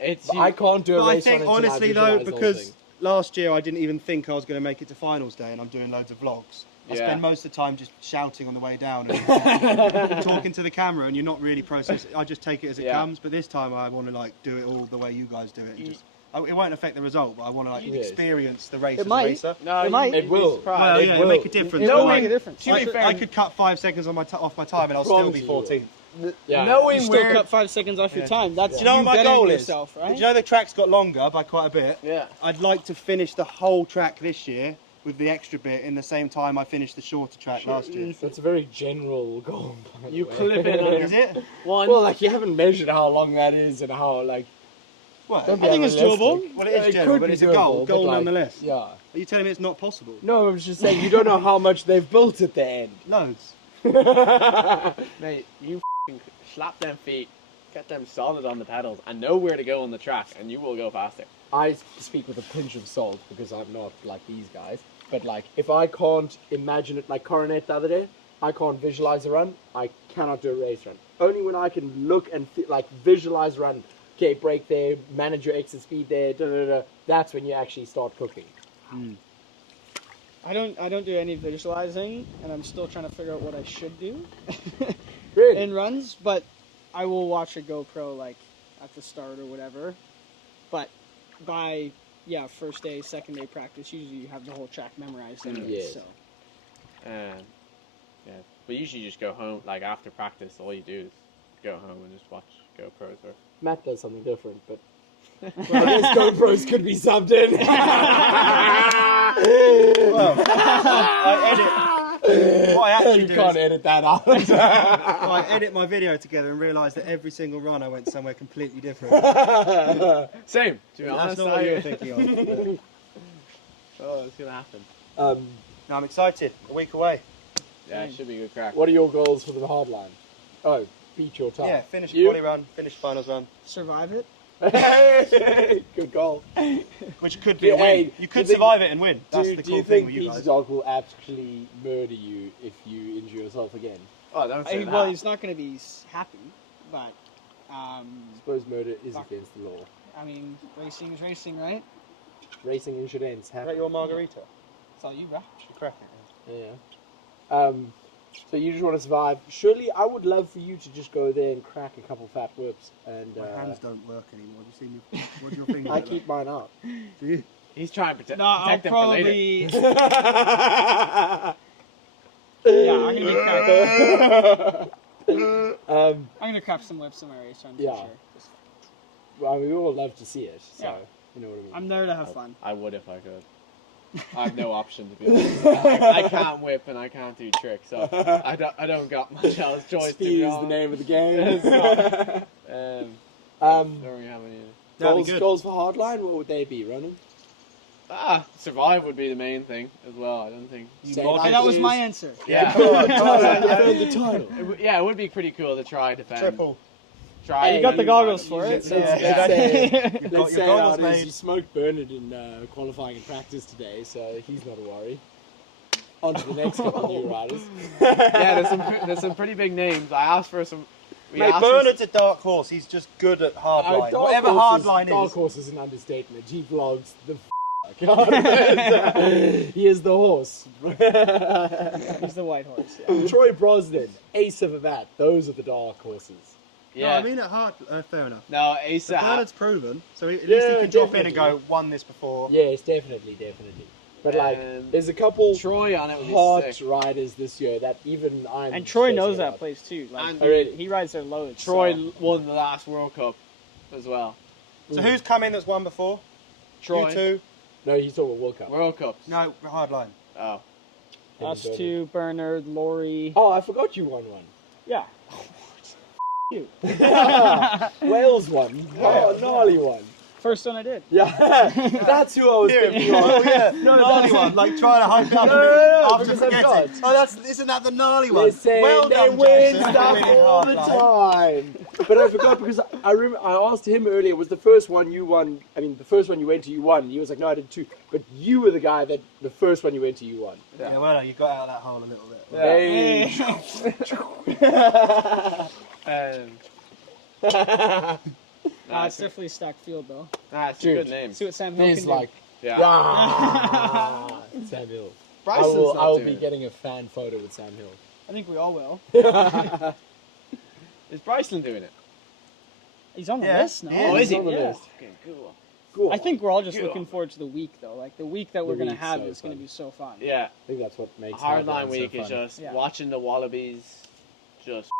It's But I can't do a But I race think run until I honestly though, visualise the whole because thing. last year I didn't even think I was going to make it to finals day, and I'm doing loads of vlogs. I Yeah. spend most of the time just shouting on the way down and talking to the camera, and you're not really processing. I just take it as it Yeah. comes. But this time I want to like do it all the way you guys do it. And just, it won't affect the result, but I want to like Yes. experience the race It as might. a racer. no, It might. you'd It be will. surprised. Well, it yeah, will. it'll make a difference. it but will like, make a difference. To be fair- I could cut 5 seconds on off my time, and I'll still be Promise you 14th. Yeah. You Knowing still where, cut 5 seconds off your Yeah. time. That's Do you know what my bettering goal is? yourself, right? Do you know the track's got longer by quite a bit? yeah, I'd like to finish the whole track this year with the extra bit in the same time I finished the shorter track last year. That's a very general goal. by the you way. clip it on Is your it? one. Well, like you haven't measured how long that is and how like. Well, Don't I be think it's unrealistic. doable. Well, it is general, could but be it's a doable, goal. but, Goal like, nonetheless. Yeah. Are you telling me it's not possible? No, I was just saying you don't know how much they've built at the end. Loads. Mate, you slap them feet, get them solid on the pedals, and know where to go on the track, and you will go faster. I speak with a pinch of salt because I'm not like these guys. But like, if I can't imagine it, like Coronet the other day, I can't visualize a run. I cannot do a race run. Only when I can look and like visualize a run. Okay, brake there, manage your exit speed there. Da, da, da, that's when you actually start cooking. I don't do any visualizing, and I'm still trying to figure out what I should do Really? in runs. But I will watch a GoPro like at the start or whatever. But by first day, second day practice, usually you have the whole track memorized anyway. Yes. So And yeah, but usually you just go home. Like after practice, all you do is go home and just watch GoPros or Matt does something different, but Well, these GoPros could be subbed in. Well, I edit. What I actually You do can't is edit that out. I edit my video together and realise that every single run I went somewhere completely different. Same. To be That's honest, not what you were thinking of. Oh, it's gonna happen. Um, No, I'm excited. A week away. Yeah, it should be a good crack. what are your goals for the hardline? Oh, beat your time. Yeah, finish You? the quali run, finish the finals run, Survive it. Good goal. which could be a win. Hey, You do could you think- survive it and win. That's the Do cool you thing think with you Peter guys. Dog will actually murder you if you injure yourself again? Oh, don't say that. Well, he's not going to be happy, but I suppose murder is Fuck. against the law. I mean, racing is racing, right? Racing insurance Is that happen. your margarita? It's all you, bro. Should crack it. Yeah. So you just want to survive. Surely I would love for you to just go there and crack a couple fat whips. And My hands don't work anymore. Have you seen me? What's your finger? I look keep mine out. like? Do you? He's trying to protect, No, I'll protect him for later. probably. Yeah, I'm gonna be cracking. I'm I'm gonna crack some whips in my race run for Yeah. sure. Just- Well, we all love to see it. So Yeah. you know what I mean. I'm there to have fun. I would if I could. I have no option to be honest. I can't whip and I can't do tricks, so I don't got much else choice. Speed to be is the honest. name of the game. Don't really have any. That'd be good. Goals for hardline. What would they be, Ronan? Survive would be the main thing as well. I don't think. Say mod Okay, it. that was my answer. Yeah. Defend the title. Yeah, it would be pretty cool to try defend. Triple. Try. Hey, you got the use goggles it. for it. Let's So. Yeah. say, You've let's got say your how goggles it is. made. You smoked Bernard in qualifying and practice today, so he's not a worry. On to the next couple of new riders. Yeah, there's some pretty big names. I asked for some. We Mate, asked for Bernard's a dark horse. He's just good at hardline. Dark Whatever horse hardline Dark is. horse is an understatement. He vlogs the he is the horse. He's the white horse. Yeah. Troy Brosnan, ace of a bat. Those are the dark horses. Yeah. No, I mean at hard. Fair enough. No, But ASAP. Bernard's proven, so at least he Yeah, can drop in and definitely. go, won this before. Yes, definitely. But like, And there's a couple Troy on it would be hot sick. riders this year that even I'm. And Troy knows stressing that about. place too. Like And- he rides their loads. Troy so. won the last World Cup as well. So who's come in that's won before? Troy. You two? No, he's talking about World Cup. World Cups. No, hardline. Oh. Us two, Bernard, Laurie. Oh, I forgot you won one. Yeah. You. Wales won. Oh, gnarly one. First one I did. Yeah, that's who I was thinking of. Oh yeah, No, gnarly that's- one. Like trying to hype it up No, a bit after because I'm forgetting. not. Oh, isn't that the gnarly one? Listen, Well they done, win Jackson. stuff Winning all the hardline. time. But I forgot because I remember I asked him earlier, was the first one you won? I mean, the first one you went to, you won. And he was like, no, I did too. But you were the guy that the first one you went to, you won. Yeah, well done. You got out of that hole a little bit. Hey. It's definitely a stacked field though. It's a Dude. good name. See what Sam Hill He's can like, Yeah. yeah. Sam Hill. I Bryson's will, not I will doing be it. getting a fan photo with Sam Hill. do. I think we all will. Is Bryson doing it? He's on the Yeah. list now. Yeah, Oh, is he? on the Yeah. list. Okay, cool. Cool. I think we're all just Yeah. looking forward to the week though. Like the week that we're The gonna week's have so is gonna fun. be so fun. Yeah. I think that's what makes Hardline so week is fun. just Yeah. watching the Wallabies just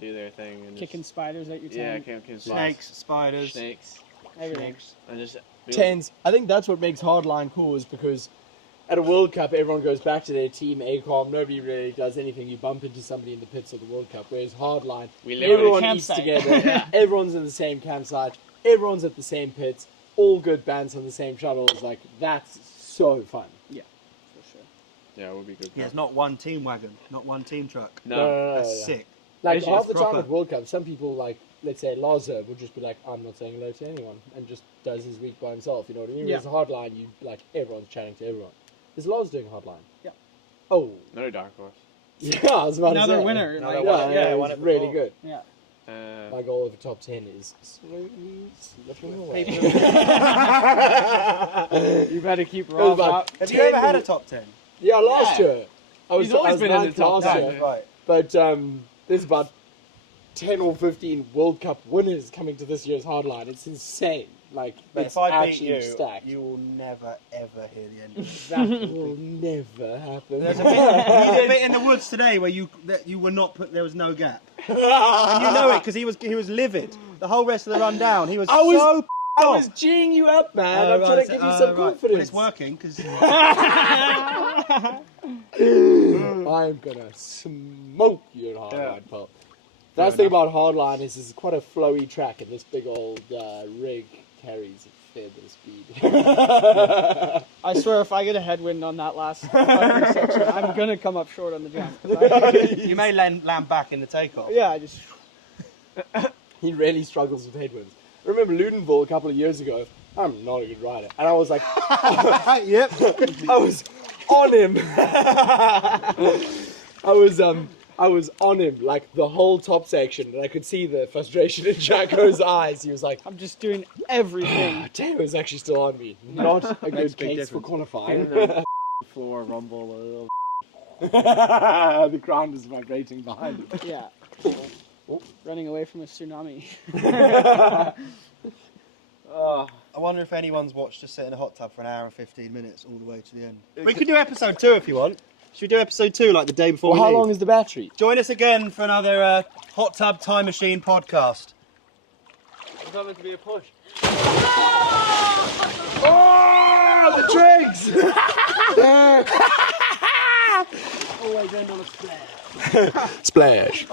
do their thing and Kicking spiders at your just, yeah, tent. kicking Snakes, spiders. snakes, Everything. and just Tens. I think that's what makes Hardline cool is because at a World Cup, everyone goes back to their team, ACOM, nobody really does anything. You bump into somebody in the pits of the World Cup, whereas Hardline, We live in a everyone eats campsite. together, Yeah. everyone's in the same campsite, everyone's at the same pits, all good bands on the same shuttles. Like, that's so fun. For sure. Yeah, it would be good. Yeah, it's not one team wagon, not one team truck. No. That's yeah. sick. Like, It's half the time proper. at World Cup, some people, like, let's say Laza would just be like, I'm not saying hello to anyone, and just does his week by himself, you know what I mean? Yeah. Whereas a Hardline, you, like, everyone's chatting to everyone. Is Laz doing Hardline? Yeah. Oh. Another dark horse. Yeah, I was about Another to say. winner. Another Like, one. Yeah, Yeah, it won was it really before. good. yeah. My goal of a top 10 is slowly slipping away. You better keep was Rob about up. Have you ever had a top 10? Yeah, last Yeah. year. I was, He's always I was been in the ninth top last 10. year. Right. But there's about 10 or 15 World Cup winners coming to this year's Hardline. It's insane. Like, But it's if I beat actually you, stacked. you will never ever hear the end of it. That will never happen. There's a bit in the woods today where you were not put. There was no gap, and you know it because he was livid. The whole rest of the run down, he was, I was- so I was geeing you up, man. I'm trying to give you some confidence. Well, it's working because. I'm gonna smoke you at Hardline, pal. That's the thing about Hardline is it's quite a flowy track, and this big old rig carries a fair bit of speed. I swear, if I get a headwind on that last fucking section, I'm gonna come up short on the jump. You may land back in the takeoff. Yeah, I just. He really struggles with headwinds. I remember Ludenville a couple of years ago. I'm not a good rider, and I was like, Yep. I was on him. I was on him like the whole top section, and I could see the frustration in Jacko's eyes. He was like, I'm just doing everything. Taylor's actually still on me. Not a good big case for difference. qualifying. Floor rumble a little. The ground is vibrating behind him. Yeah. Running away from a tsunami. I wonder if anyone's watched us sit in a hot tub for an hour and 15 minutes all the way to the end. We could do episode 2 if you want. Should we do episode 2 like the day before? Well, how long is the battery? Join us again for another Hot Tub Time Machine podcast. It's not meant to be a push. Oh, the dregs! Oh, I landed on a splash. Splash.